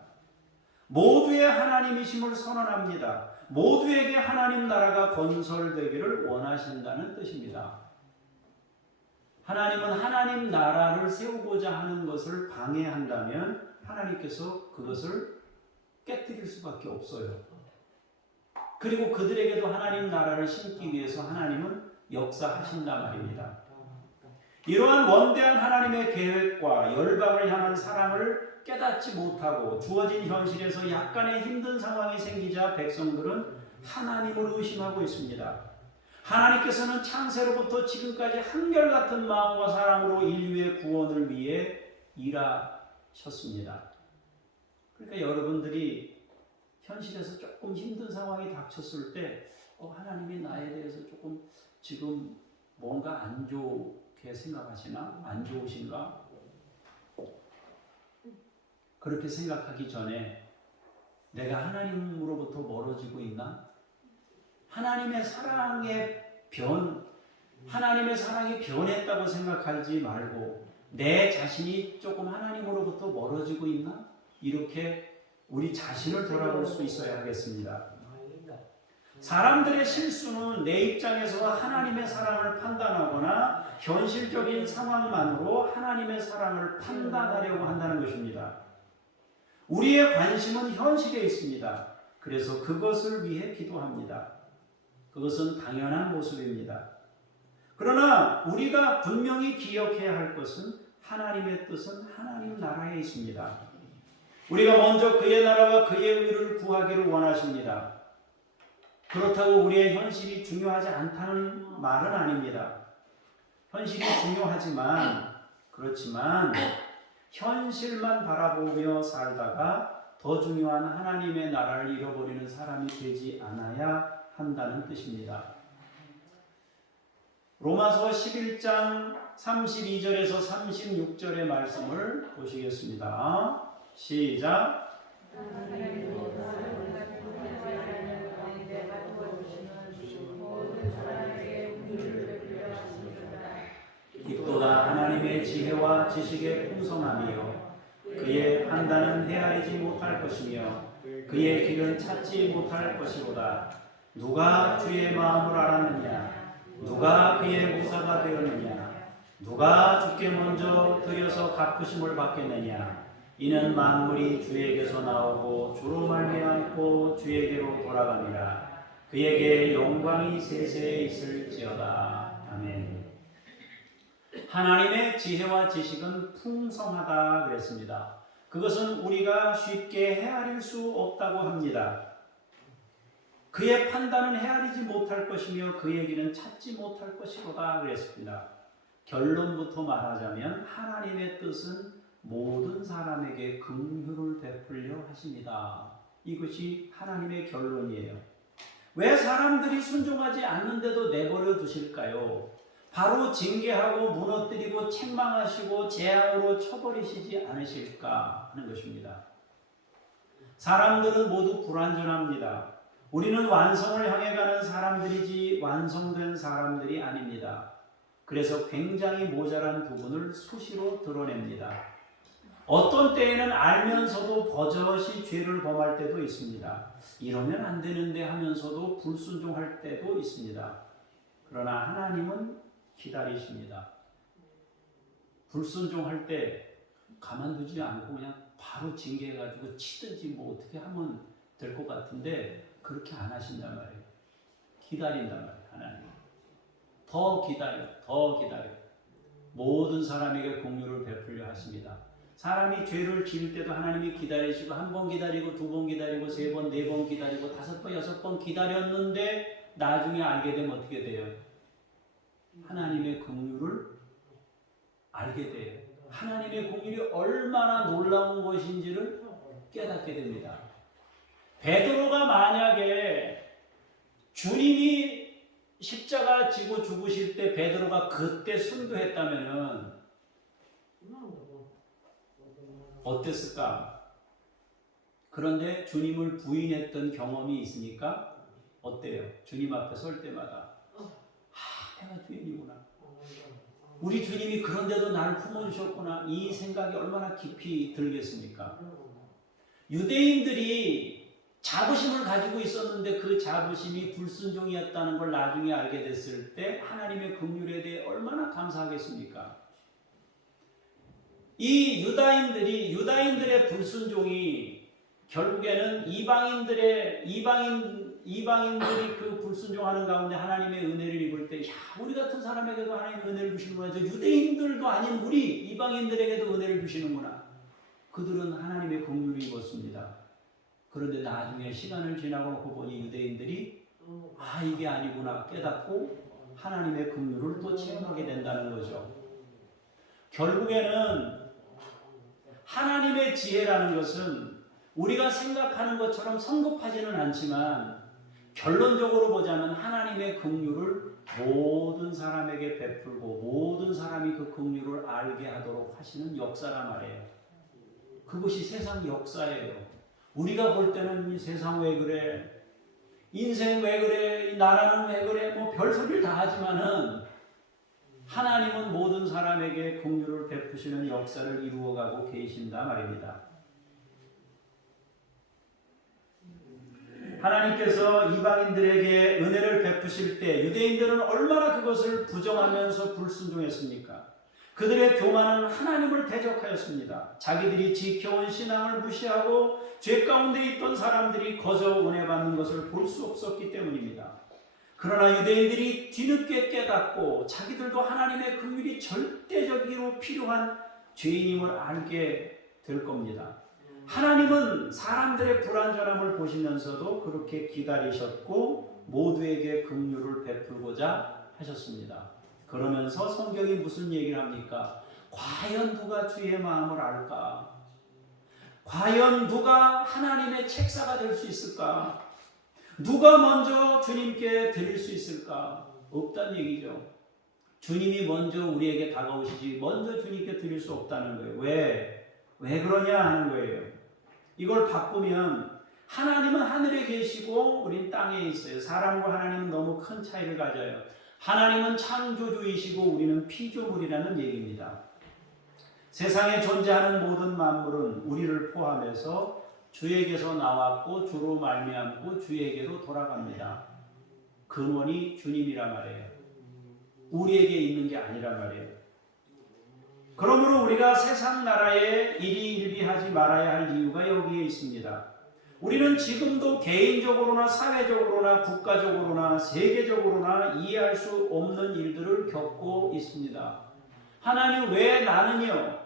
모두의 하나님이심을 선언합니다. 모두에게 하나님 나라가 건설되기를 원하신다는 뜻입니다. 하나님은 하나님 나라를 세우고자 하는 것을 방해한다면 하나님께서 그것을 깨뜨릴 수밖에 없어요. 그리고 그들에게도 하나님 나라를 심기 위해서 하나님은 역사하신단 말입니다. 이러한 원대한 하나님의 계획과 열방을 향한 사랑을 깨닫지 못하고 주어진 현실에서 약간의 힘든 상황이 생기자 백성들은 하나님을 의심하고 있습니다. 하나님께서는 창세로부터 지금까지 한결같은 마음과 사랑으로 인류의 구원을 위해 일하셨습니다. 그러니까 여러분들이 현실에서 조금 힘든 상황이 닥쳤을 때 하나님이 나에 대해서 조금 지금 뭔가 안 좋게 생각하시나? 안 좋으신가? 그렇게 생각하기 전에 내가 하나님으로부터 멀어지고 있나? 하나님의 사랑이 변했다고 생각하지 말고 내 자신이 조금 하나님으로부터 멀어지고 있나? 이렇게 우리 자신을 돌아볼 수 있어야 하겠습니다. 사람들의 실수는 내 입장에서 하나님의 사랑을 판단하거나 현실적인 상황만으로 하나님의 사랑을 판단하려고 한다는 것입니다. 우리의 관심은 현실에 있습니다. 그래서 그것을 위해 기도합니다. 그것은 당연한 모습입니다. 그러나 우리가 분명히 기억해야 할 것은 하나님의 뜻은 하나님 나라에 있습니다. 우리가 먼저 그의 나라와 그의 의를 구하기를 원하십니다. 그렇다고 우리의 현실이 중요하지 않다는 말은 아닙니다. 현실이 중요하지만 그렇지만 현실만 바라보며 살다가 더 중요한 하나님의 나라를 잃어버리는 사람이 되지 않아야 한다는 뜻입니다. 로마서 11장 32절에서 36절의 말씀을 보시겠습니다. 시작. 빅도다 하나님의 지혜와 지식의 풍성함이요 그의 판단은 헤아리지 못할 것이며 그의 길은 찾지 못할 것이로다. 누가 주의 마음을 알았느냐? 누가 그의 무사가 되었느냐? 누가 주께 먼저 드려서 갚으심을 받겠느냐? 이는 만물이 주에게서 나오고 주로 말미암고 주에게로 돌아갑니다. 그에게 영광이 세세에 있을지어다. 아멘. 하나님의 지혜와 지식은 풍성하다 그랬습니다. 그것은 우리가 쉽게 헤아릴 수 없다고 합니다. 그의 판단은 헤아리지 못할 것이며 그의 길은 찾지 못할 것이로다 그랬습니다. 결론부터 말하자면 하나님의 뜻은 모든 사람에게 긍휼을 베풀려 하십니다. 이것이 하나님의 결론이에요. 왜 사람들이 순종하지 않는데도 내버려 두실까요? 바로 징계하고 무너뜨리고 책망하시고 재앙으로 쳐버리시지 않으실까 하는 것입니다. 사람들은 모두 불완전합니다. 우리는 완성을 향해 가는 사람들이지 완성된 사람들이 아닙니다. 그래서 굉장히 모자란 부분을 수시로 드러냅니다. 어떤 때에는 알면서도 버젓이 죄를 범할 때도 있습니다. 이러면 안 되는데 하면서도 불순종할 때도 있습니다. 그러나 하나님은 기다리십니다. 불순종할 때 가만두지 않고 그냥 바로 징계해가지고 치든지 뭐 어떻게 하면 될 것 같은데 그렇게 안 하신단 말이에요. 기다린단 말이에요. 하나님. 더 기다려. 모든 사람에게 긍휼을 베풀려 하십니다. 사람이 죄를 지을 때도 하나님이 기다리시고 한 번 기다리고 두 번 기다리고 세 번, 네 번 기다리고 다섯 번, 여섯 번 기다렸는데 나중에 알게 되면 어떻게 돼요? 하나님의 긍휼을 알게 돼요. 하나님의 긍휼이 얼마나 놀라운 것인지를 깨닫게 됩니다. 베드로가 만약에 주님이 십자가 지고 죽으실 때 베드로가 그때 순교했다면은 어땠을까? 그런데 주님을 부인했던 경험이 있으니까 어때요? 주님 앞에 설 때마다 내가 주인이구나. 우리 주님이 그런데도 나를 품어주셨구나. 이 생각이 얼마나 깊이 들겠습니까? 유대인들이 자부심을 가지고 있었는데 그 자부심이 불순종이었다는 걸 나중에 알게 됐을 때 하나님의 긍휼에 대해 얼마나 감사하겠습니까? 이 유다인들의 불순종이 결국에는 이방인 이방인들이 그 불순종하는 가운데 하나님의 은혜를 입을 때, 야, 우리 같은 사람에게도 하나님 은혜를 주시는구나. 저 유대인들도 아닌 우리 이방인들에게도 은혜를 주시는구나. 그들은 하나님의 긍휼을 입었습니다. 그런데 나중에 시간을 지나고 보니 유대인들이 이게 아니구나 깨닫고 하나님의 긍휼을 또 체험하게 된다는 거죠. 결국에는 하나님의 지혜라는 것은 우리가 생각하는 것처럼 성급하지는 않지만 결론적으로 보자면 하나님의 긍휼을 모든 사람에게 베풀고 모든 사람이 그 긍휼을 알게 하도록 하시는 역사란 말이에요. 그것이 세상 역사예요. 우리가 볼 때는 이 세상 왜 그래? 인생 왜 그래? 이 나라는 왜 그래? 뭐 별소리를 다 하지만은 하나님은 모든 사람에게 긍휼을 베푸시는 역사를 이루어가고 계신다 말입니다. 하나님께서 이방인들에게 은혜를 베푸실 때 유대인들은 얼마나 그것을 부정하면서 불순종했습니까? 그들의 교만은 하나님을 대적하였습니다. 자기들이 지켜온 신앙을 무시하고 죄 가운데 있던 사람들이 거저 은혜 받는 것을 볼 수 없었기 때문입니다. 그러나 유대인들이 뒤늦게 깨닫고 자기들도 하나님의 긍휼이 절대적으로 필요한 죄인임을 알게 될 겁니다. 하나님은 사람들의 불완전함을 보시면서도 그렇게 기다리셨고 모두에게 긍휼을 베풀고자 하셨습니다. 그러면서 성경이 무슨 얘기를 합니까? 과연 누가 주의 마음을 알까? 과연 누가 하나님의 책사가 될 수 있을까? 누가 먼저 주님께 드릴 수 있을까? 없다는 얘기죠. 주님이 먼저 우리에게 다가오시지 먼저 주님께 드릴 수 없다는 거예요. 왜 그러냐 하는 거예요. 이걸 바꾸면 하나님은 하늘에 계시고 우린 땅에 있어요. 사람과 하나님은 너무 큰 차이를 가져요. 하나님은 창조주이시고 우리는 피조물이라는 얘기입니다. 세상에 존재하는 모든 만물은 우리를 포함해서 주에게서 나왔고 주로 말미암고 주에게로 돌아갑니다. 근원이 주님이란 말이에요. 우리에게 있는 게 아니란 말이에요. 그러므로 우리가 세상 나라에 일희일비하지 말아야 할 이유가 여기에 있습니다. 우리는 지금도 개인적으로나 사회적으로나 국가적으로나 세계적으로나 이해할 수 없는 일들을 겪고 있습니다. 하나님, 왜 나는요?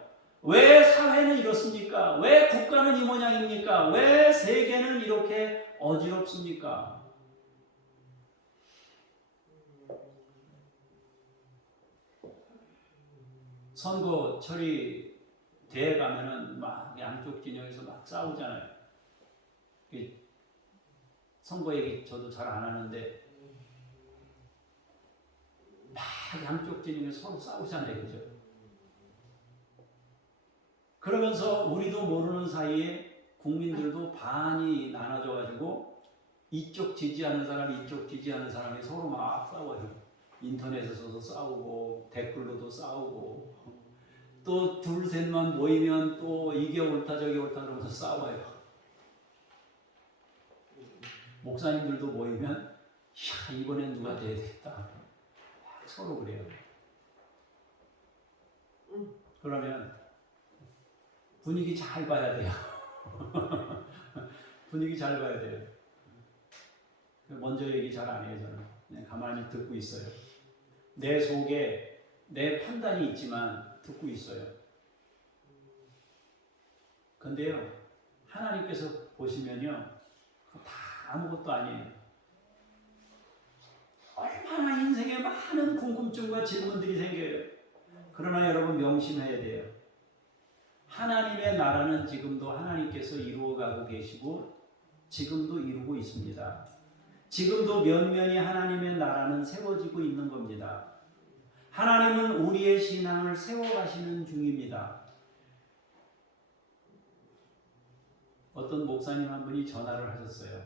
왜 사회는 이렇습니까? 왜 국가는 이 모양입니까? 왜 세계는 이렇게 어지럽습니까? 선거 처리대에 가면은 막 양쪽 진영에서 막 싸우잖아요. 선거 얘기 저도 잘 안 하는데 막 양쪽 진영에서 서로 싸우잖아요. 그죠? 그러면서 우리도 모르는 사이에 국민들도 반이 나눠져가지고 이쪽 지지하는 사람, 이쪽 지지하는 사람이 서로 막 싸워요. 인터넷에서도 싸우고 댓글로도 싸우고 또 둘 셋만 모이면 또 이게 옳다 저게 옳다 그러면서 싸워요. 목사님들도 모이면 야, 이번엔 누가 돼야 되겠다. 서로 그래요. 그러면 분위기 잘 봐야 돼요. 분위기 잘 봐야 돼요. 먼저 얘기 잘 안 해요. 저는 그냥 가만히 듣고 있어요. 내 속에 내 판단이 있지만 듣고 있어요. 근데요, 하나님께서 보시면요, 그거 다 아무것도 아니에요. 얼마나 인생에 많은 궁금증과 질문들이 생겨요. 그러나 여러분 명심해야 돼요. 하나님의 나라는 지금도 하나님께서 이루어가고 계시고 지금도 이루고 있습니다. 지금도 면면이 하나님의 나라는 세워지고 있는 겁니다. 하나님은 우리의 신앙을 세워가시는 중입니다. 어떤 목사님 한 분이 전화를 하셨어요.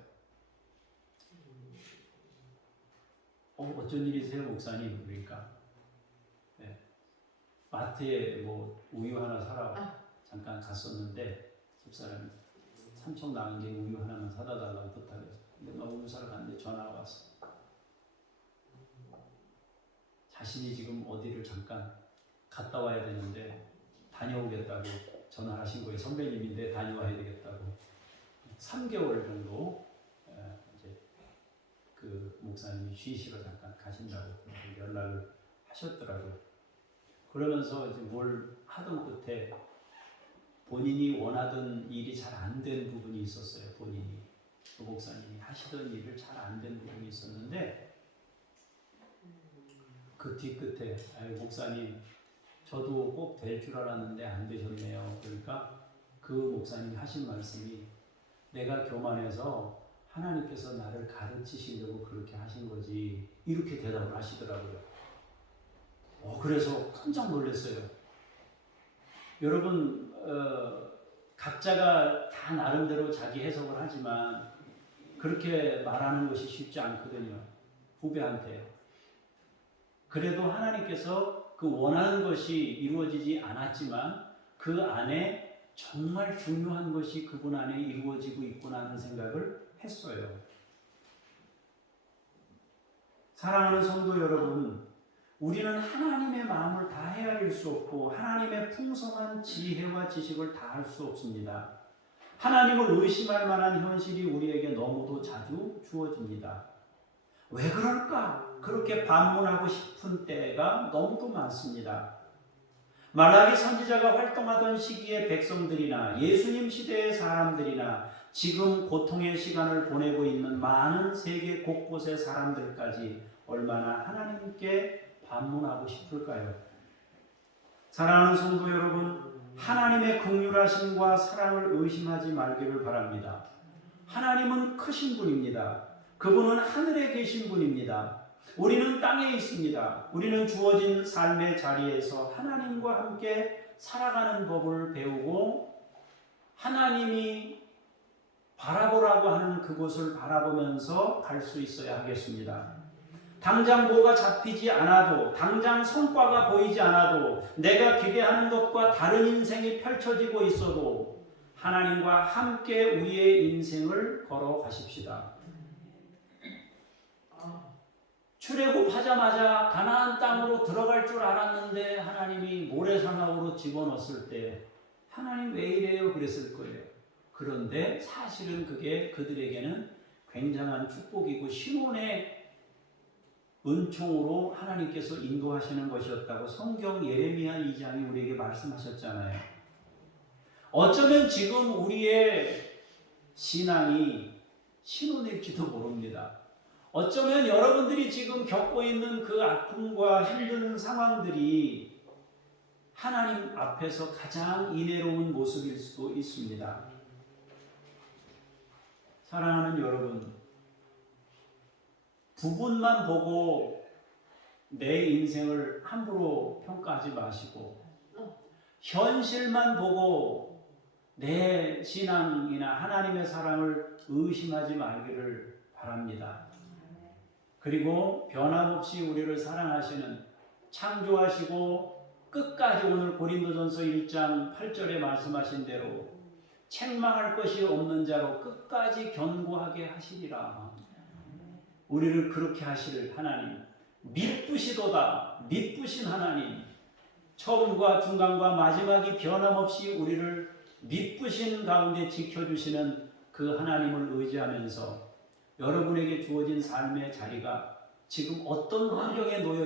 어쩐 일이세요, 목사님? 그러니까 네. 마트에 뭐 우유 하나 사라 잠깐 갔었는데 집사람이 삼촌 나간 게 우유 하나만 사다 달라고 부탁해서 근데 막 우유 사러 갔는데 전화가 왔어. 자신이 지금 어디를 잠깐 갔다 와야 되는데 다녀오겠다고 전화하신 거예요. 선배님인데 다녀와야 되겠다고 3개월 정도 이제 그 목사님이 쉬시러 잠깐 가신다고 연락을 하셨더라고요. 그러면서 이제 뭘 하던 끝에 본인이 원하던 일이 잘 안 된 부분이 있었어요. 본인이 그 목사님이 하시던 일을 잘 안 된 부분이 있었는데 그 뒤끝에 목사님 저도 꼭 될 줄 알았는데 안 되셨네요. 그러니까 그 목사님이 하신 말씀이 내가 교만해서 하나님께서 나를 가르치시려고 그렇게 하신 거지 이렇게 대답을 하시더라고요. 그래서 깜짝 놀랐어요. 여러분 각자가 다 나름대로 자기 해석을 하지만 그렇게 말하는 것이 쉽지 않거든요. 후배한테요. 그래도 하나님께서 그 원하는 것이 이루어지지 않았지만 그 안에 정말 중요한 것이 그분 안에 이루어지고 있구나 하는 생각을 했어요. 사랑하는 성도 여러분, 우리는 하나님의 마음을 다 헤아릴 수 없고 하나님의 풍성한 지혜와 지식을 다 할 수 없습니다. 하나님을 의심할 만한 현실이 우리에게 너무도 자주 주어집니다. 왜 그럴까? 그렇게 반문하고 싶은 때가 너무도 많습니다. 말라기 선지자가 활동하던 시기의 백성들이나 예수님 시대의 사람들이나 지금 고통의 시간을 보내고 있는 많은 세계 곳곳의 사람들까지 얼마나 하나님께 반문하고 싶을까요? 사랑하는 성도 여러분, 하나님의 긍휼하심과 사랑을 의심하지 말기를 바랍니다. 하나님은 크신 분입니다. 그분은 하늘에 계신 분입니다. 우리는 땅에 있습니다. 우리는 주어진 삶의 자리에서 하나님과 함께 살아가는 법을 배우고 하나님이 바라보라고 하는 그곳을 바라보면서 갈 수 있어야 하겠습니다. 당장 뭐가 잡히지 않아도, 당장 성과가 보이지 않아도, 내가 기대하는 것과 다른 인생이 펼쳐지고 있어도 하나님과 함께 우리의 인생을 걸어가십시다. 출애굽하자마자 가나안 땅으로 들어갈 줄 알았는데 하나님이 모래사막으로 집어넣었을 때 하나님 왜 이래요? 그랬을 거예요. 그런데 사실은 그게 그들에게는 굉장한 축복이고 신혼의 은총으로 하나님께서 인도하시는 것이었다고 성경 예레미야 2장이 우리에게 말씀하셨잖아요. 어쩌면 지금 우리의 신앙이 신혼일지도 모릅니다. 어쩌면 여러분들이 지금 겪고 있는 그 아픔과 힘든 상황들이 하나님 앞에서 가장 인애로운 모습일 수도 있습니다. 사랑하는 여러분, 부분만 보고 내 인생을 함부로 평가하지 마시고 현실만 보고 내 신앙이나 하나님의 사랑을 의심하지 말기를 바랍니다. 그리고 변함없이 우리를 사랑하시는, 창조하시고 끝까지 오늘 고린도전서 1장 8절에 말씀하신 대로 책망할 것이 없는 자로 끝까지 견고하게 하시리라. 우리를 그렇게 하실 하나님, 미쁘시도다, 미쁘신 하나님, 처음과 중간과 마지막이 변함없이 우리를 미쁘신 가운데 지켜주시는 그 하나님을 의지하면서 여러분에게 주어진 삶의 자리가 지금 어떤 환경에 놓여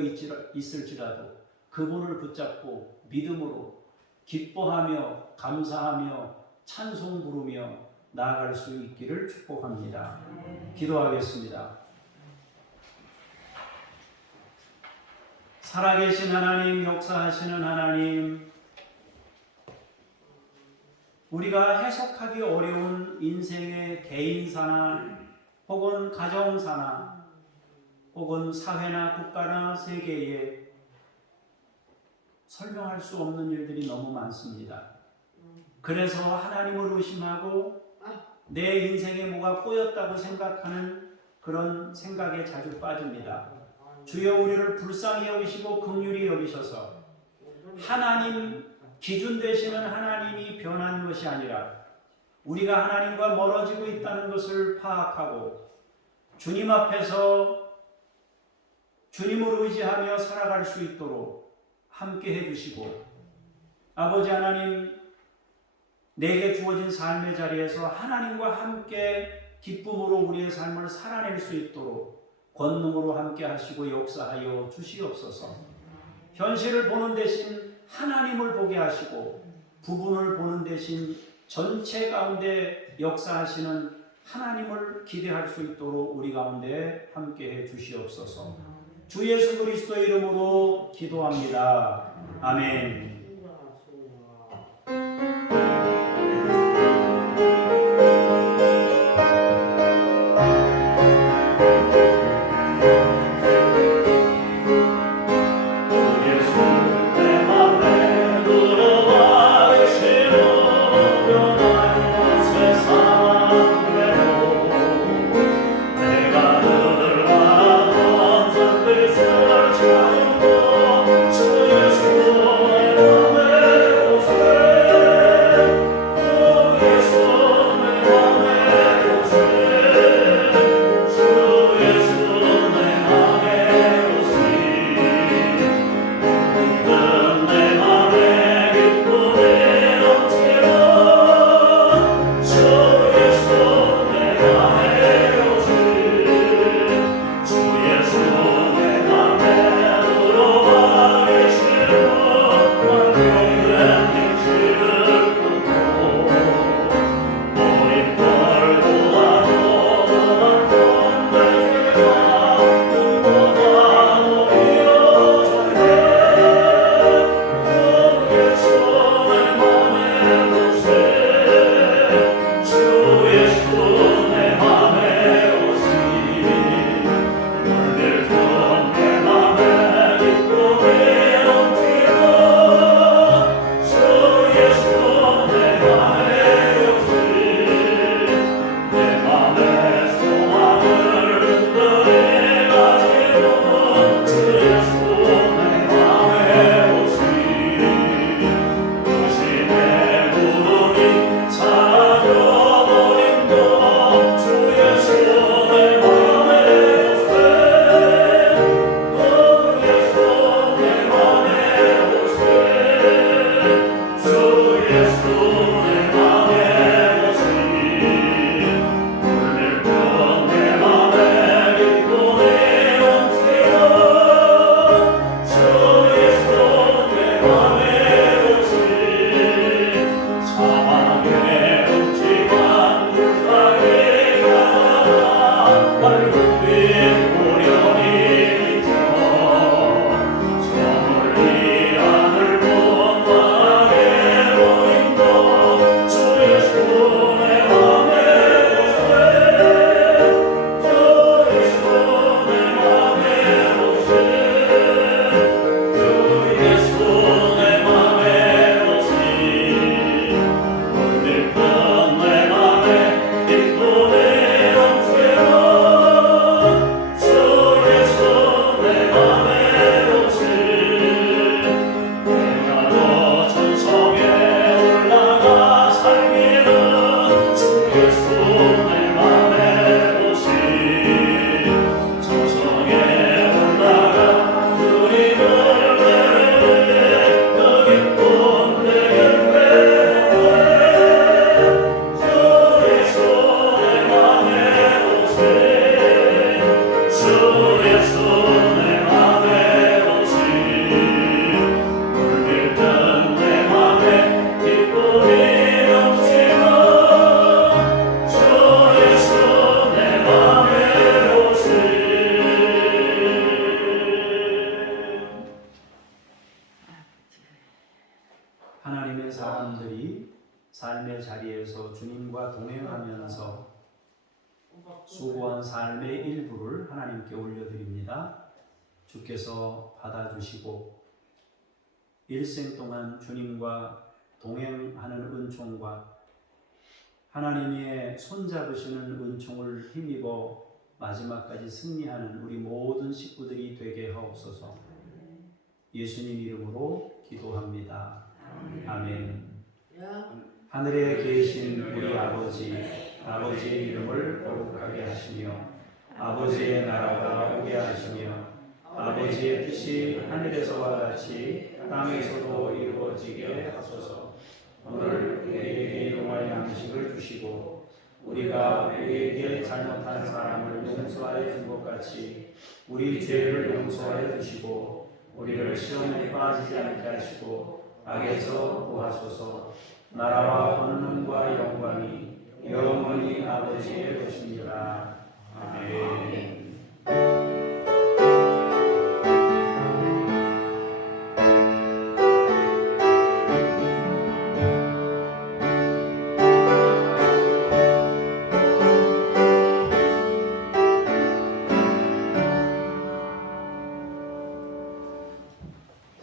있을지라도 그분을 붙잡고 믿음으로 기뻐하며 감사하며 찬송 부르며 나아갈 수 있기를 축복합니다. 기도하겠습니다. 살아계신 하나님, 역사하시는 하나님, 우리가 해석하기 어려운 인생의 개인사나 혹은 가정사나 혹은 사회나 국가나 세계에 설명할 수 없는 일들이 너무 많습니다. 그래서 하나님을 의심하고 내 인생에 뭐가 꼬였다고 생각하는 그런 생각에 자주 빠집니다. 주여 우리를 불쌍히 여기시고 긍휼히 여기셔서 하나님, 기준 되시는 하나님이 변한 것이 아니라 우리가 하나님과 멀어지고 있다는 것을 파악하고 주님 앞에서 주님을 의지하며 살아갈 수 있도록 함께 해주시고, 아버지 하나님, 내게 주어진 삶의 자리에서 하나님과 함께 기쁨으로 우리의 삶을 살아낼 수 있도록 권능으로 함께 하시고 역사하여 주시옵소서. 현실을 보는 대신 하나님을 보게 하시고 부분을 보는 대신 전체 가운데 역사하시는 하나님을 기대할 수 있도록 우리 가운데 함께 해 주시옵소서. 주 예수 그리스도의 이름으로 기도합니다. 아멘. 하나님의 사람들이 삶의 자리에서 주님과 동행하면서 수고한 삶의 일부를 하나님께 올려드립니다. 주께서 받아주시고 일생 동안 주님과 동행하는 은총과 하나님의 손잡으시는 은총을 힘입어 마지막까지 승리하는 우리 모든 식구들이 되게 하옵소서. 예수님 이름으로 기도합니다. 아멘. 하늘에 계신 우리 아버지의 이름을 거룩하게 하시며 아버지의 나라가 오게 하시며 아버지의 뜻이 하늘에서와 같이 땅에서도 이루어지게 하소서. 오늘 우리에게 일용할 양식을 주시고 우리가 우리에게 잘못한 사람을 용서하여 준 것 같이 우리 죄를 용서하여 주시고 우리를 시험에 빠지지 않게 하시고 악에서 구하소서. 나라와 권능과 영광이 영원히 아버지의 것입니다. 아멘.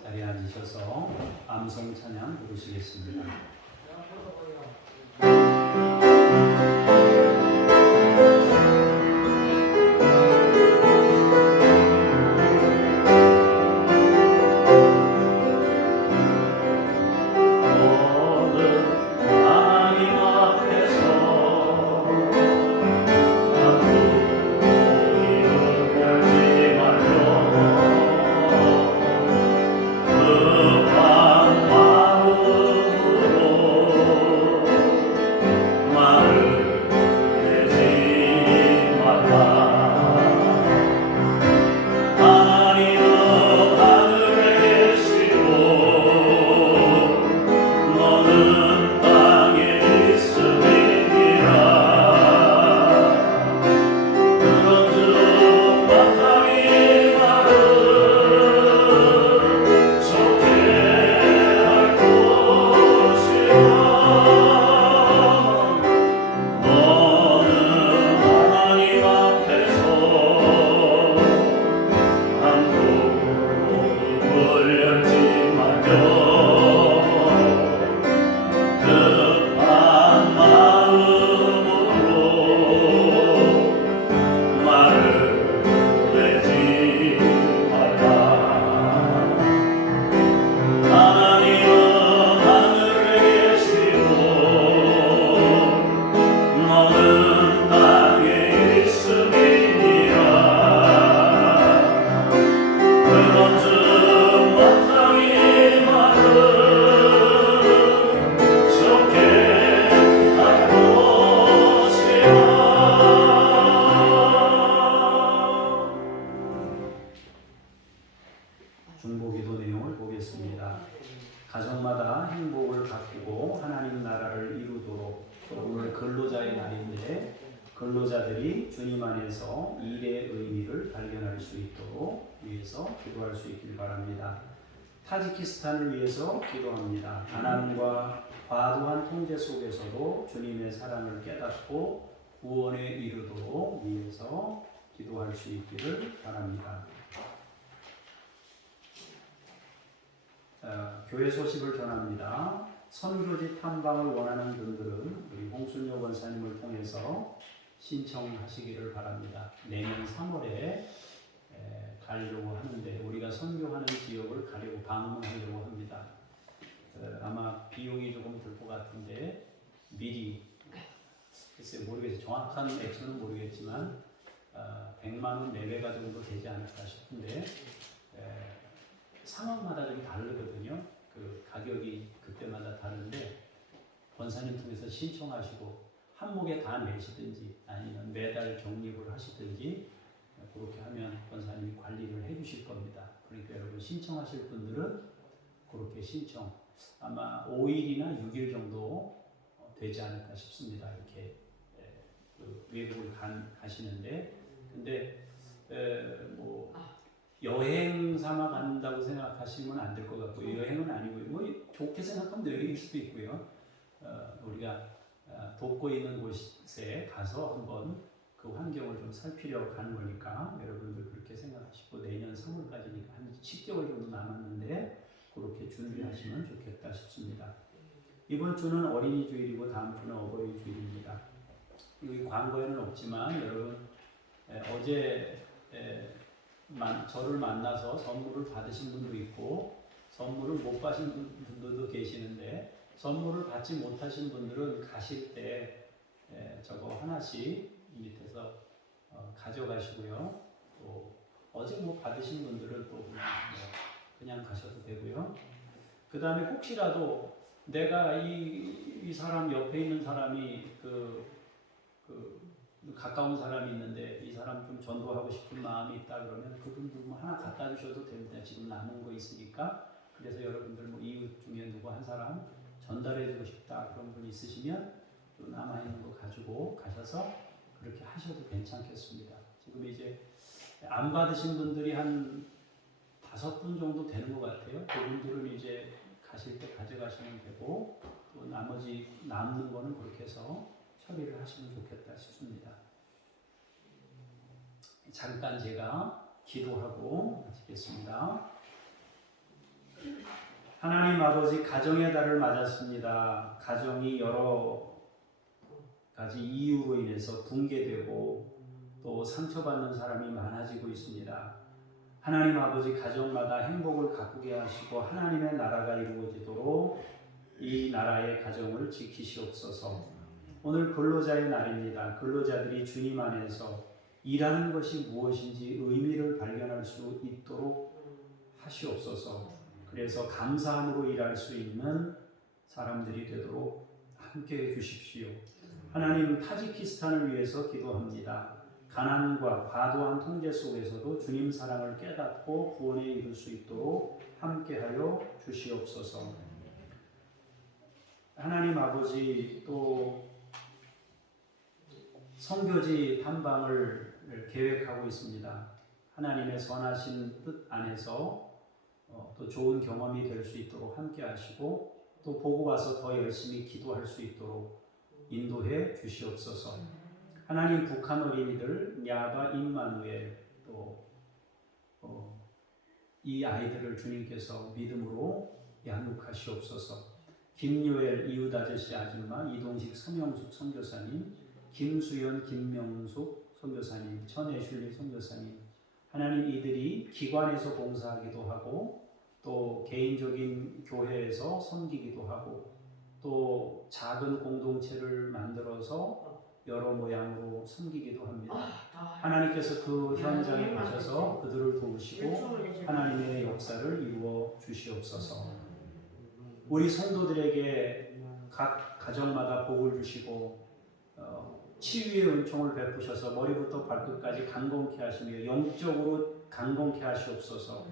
자리에 앉으셔서 암송 찬양 부르시겠습니다. 중보기도 내용을 보겠습니다. 가정마다 행복을 가꾸고 하나님 나라를 이루도록 오늘 근로자의 날인데 근로자들이 주님 안에서 일의 의미를 발견할 수 있도록 위해서 기도할 수 있길 바랍니다. 타지키스탄을 위해서 기도합니다. 가난과 과도한 통제 속에서도 주님의 사랑을 깨닫고 구원에 이르도록 위해서 기도할 수 있기를 바랍니다. 교회 소식을 전합니다. 선교지 탐방을 원하는 분들은 우리 홍순효 권사님을 통해서 신청하시기를 바랍니다. 내년 3월에 가려고 하는데 우리가 선교하는 지역을 가려고 방문하려고 합니다. 아마 비용이 조금 들 것 같은데 미리 글쎄 모르겠어요. 정확한 액수는 모르겠지만 100만 원 내외가 정도 되지 않을까 싶은데 상황마다 좀 다르거든요. 그 가격이 그때마다 다른데 권사님 통해서 신청하시고 한목에 다 내시든지 아니면 매달 적립을 하시든지 그렇게 하면 권사님이 관리를 해주실 겁니다. 그러니까 여러분 신청하실 분들은 그렇게 신청 아마 5일이나 6일 정도 되지 않을까 싶습니다. 이렇게 그 외국을 가시는데 근데 뭐 여행 삼아 간다고 생각하시면 안 될 것 같고 여행은 아니고요. 뭐 좋게 생각하면 여행일 수도 있고요. 우리가 돕고 있는 곳에 가서 한번 그 환경을 좀 살피려 가는 거니까 여러분들 그렇게 생각하시고 내년 3월까지니까 한 10개월 정도 남았는데 그렇게 준비하시면 좋겠다 싶습니다. 이번 주는 어린이 주일이고 다음 주는 어버이 주일입니다. 여기 광고에는 없지만 여러분 어제 저를 만나서 선물을 받으신 분도 있고 선물을 못 받으신 분들도 계시는데 선물을 받지 못하신 분들은 가실 때 저거 하나씩 밑에서 가져가시고요. 또 어제 뭐 받으신 분들은 또 그냥 가셔도 되고요. 그 다음에 혹시라도 내가 이 사람 옆에 있는 사람이 그 가까운 사람이 있는데 이 사람 좀 전도하고 싶은 마음이 있다 그러면 그분들 뭐 하나 갖다 주셔도 됩니다. 지금 남은 거 있으니까. 그래서 여러분들 뭐 이웃 중에 누구 한 사람 전달해주고 싶다 그런 분 있으시면 또 남아 있는 거 가지고 가셔서 그렇게 하셔도 괜찮겠습니다. 지금 이제 안 받으신 분들이 한 5분 정도 되는 것 같아요. 그분들은 이제 가실 때 가져가시면 되고 또 나머지 남는 거는 그렇게 해서 처리를 하시면 좋겠다 싶습니다. 잠깐 제가 기도하고 마치겠습니다. 하나님 아버지, 가정의 달을 맞았습니다. 가정이 여러 가지 이유로 인해서 붕괴되고 또 상처받는 사람이 많아지고 있습니다. 하나님 아버지, 가정마다 행복을 가꾸게 하시고 하나님의 나라가 이루어지도록 이 나라의 가정을 지키시옵소서. 오늘 근로자의 날입니다. 근로자들이 주님 안에서 일하는 것이 무엇인지 의미를 발견할 수 있도록 하시옵소서. 그래서 감사함으로 일할 수 있는 사람들이 되도록 함께해 주십시오. 하나님, 타지키스탄을 위해서 기도합니다. 가난과 과도한 통제 속에서도 주님 사랑을 깨닫고 구원에 이룰 수 있도록 함께하여 주시옵소서. 하나님 아버지, 또 선교지 탐방을 계획하고 있습니다. 하나님의 선하신 뜻 안에서 또 좋은 경험이 될 수 있도록 함께 하시고 또 보고 와서 더 열심히 기도할 수 있도록 인도해 주시옵소서. 하나님, 북한 어린이들 야바, 임마누엘 또 이 아이들을 주님께서 믿음으로 양육하시옵소서. 김요엘 이웃 아저씨 아줌마, 이동식 서명숙 선교사님, 김수연 김명숙 선교사님, 천혜슐리 선교사님, 하나님, 이들이 기관에서 봉사하기도 하고 또 개인적인 교회에서 섬기기도 하고 또 작은 공동체를 만들어서 여러 모양으로 섬기기도 합니다. 하나님께서 그 현장에 가셔서 그들을 도우시고 하나님의 역사를 이루어 주시옵소서. 우리 성도들에게 각 가정마다 복을 주시고 치유의 은총을 베푸셔서 머리부터 발끝까지 강건케 하시며 영적으로 강건케 하시옵소서.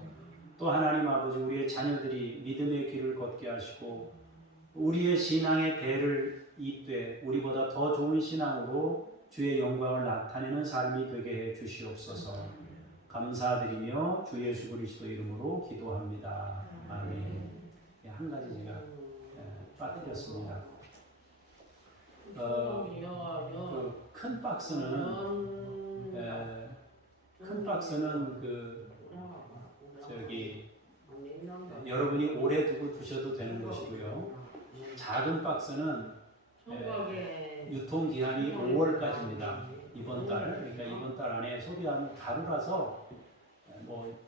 또 하나님 아버지, 우리의 자녀들이 믿음의 길을 걷게 하시고 우리의 신앙의 배를 잇되 우리보다 더 좋은 신앙으로 주의 영광을 나타내는 삶이 되게 해 주시옵소서. 감사드리며 주 예수 그리스도 이름으로 기도합니다. 아멘. 한 가지 제가 빠뜨렸습니다. 그 큰 박스는 여러분이 오래 두셔도 되는 것이고요. 작은 박스는 유통 기한이 5월까지입니다. 이번 달, 그러니까 이번 달 안에 소비하면 가루라서 뭐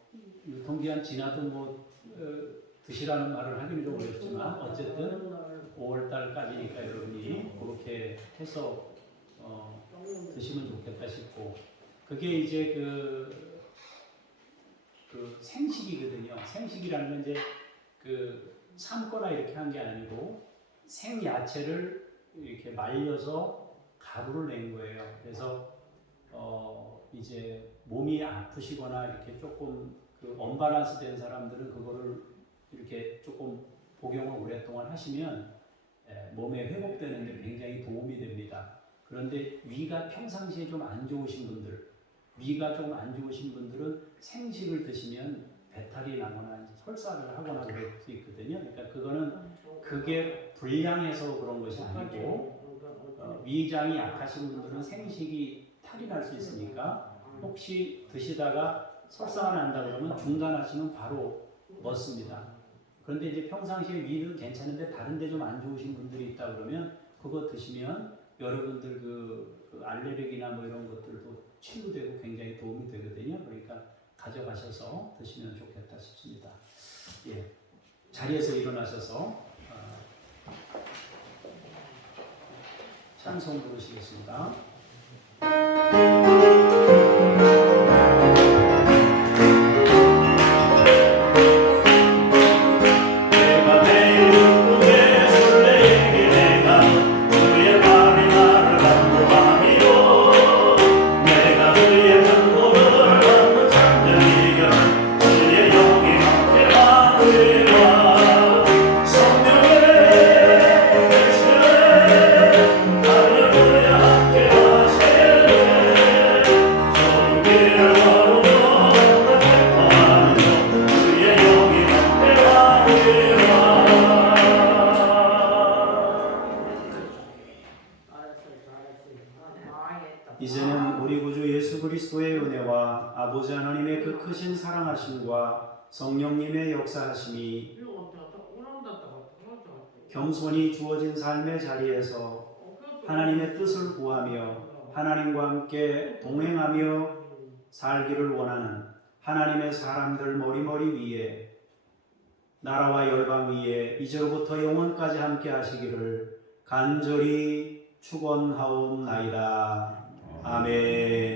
유통 기한 지나도 뭐 드시라는 말을 하기는 좀 어렵지만 어쨌든 5월 달까지니까 여러분이 그렇게 해서 드시면 좋겠다 싶고, 그게 이제 그 생식이거든요. 생식이라는 건 이제 삶거나 이렇게 한 게 아니고 생야채를 이렇게 말려서 가루를 낸 거예요. 그래서 이제 몸이 아프시거나 이렇게 조금 언밸런스 된 사람들은 그거를 이렇게 조금 복용을 오랫동안 하시면 몸에 회복되는 데 굉장히 도움이 됩니다. 그런데 위가 평상시에 좀 안 좋으신 분들, 위가 좀 안 좋으신 분들은 생식을 드시면 배탈이 나거나 설사를 하거나 그럴 수 있거든요. 그러니까 그게 불량해서 그런 것이 아니고 위장이 약하신 분들은 생식이 탈이 날 수 있으니까 혹시 드시다가 설사가 난다 그러면 중단하시면 바로 먹습니다. 그런데 이제 평상시에 위는 괜찮은데 다른 데 좀 안 좋으신 분들이 있다 그러면 그거 드시면 여러분들 그 알레르기나 뭐 이런 것들도 치유되고 굉장히 도움이 되거든요. 그러니까 가져가셔서 드시면 좋겠다 싶습니다. 예, 자리에서 일어나셔서 찬송 부르시겠습니다. 내가 내 눈에 술래에게 내가 주의 말이 나를 감동하며 아버지 하나님의 그 크신 사랑하심과 성령님의 역사하심이 겸손히 주어진 삶의 자리에서 하나님의 뜻을 구하며 하나님과 함께 동행하며 살기를 원하는 하나님의 사람들 머리머리 위에 나라와 열방 위에 이제부터 영원까지 함께 하시기를 간절히 축원하옵나이다. 아멘.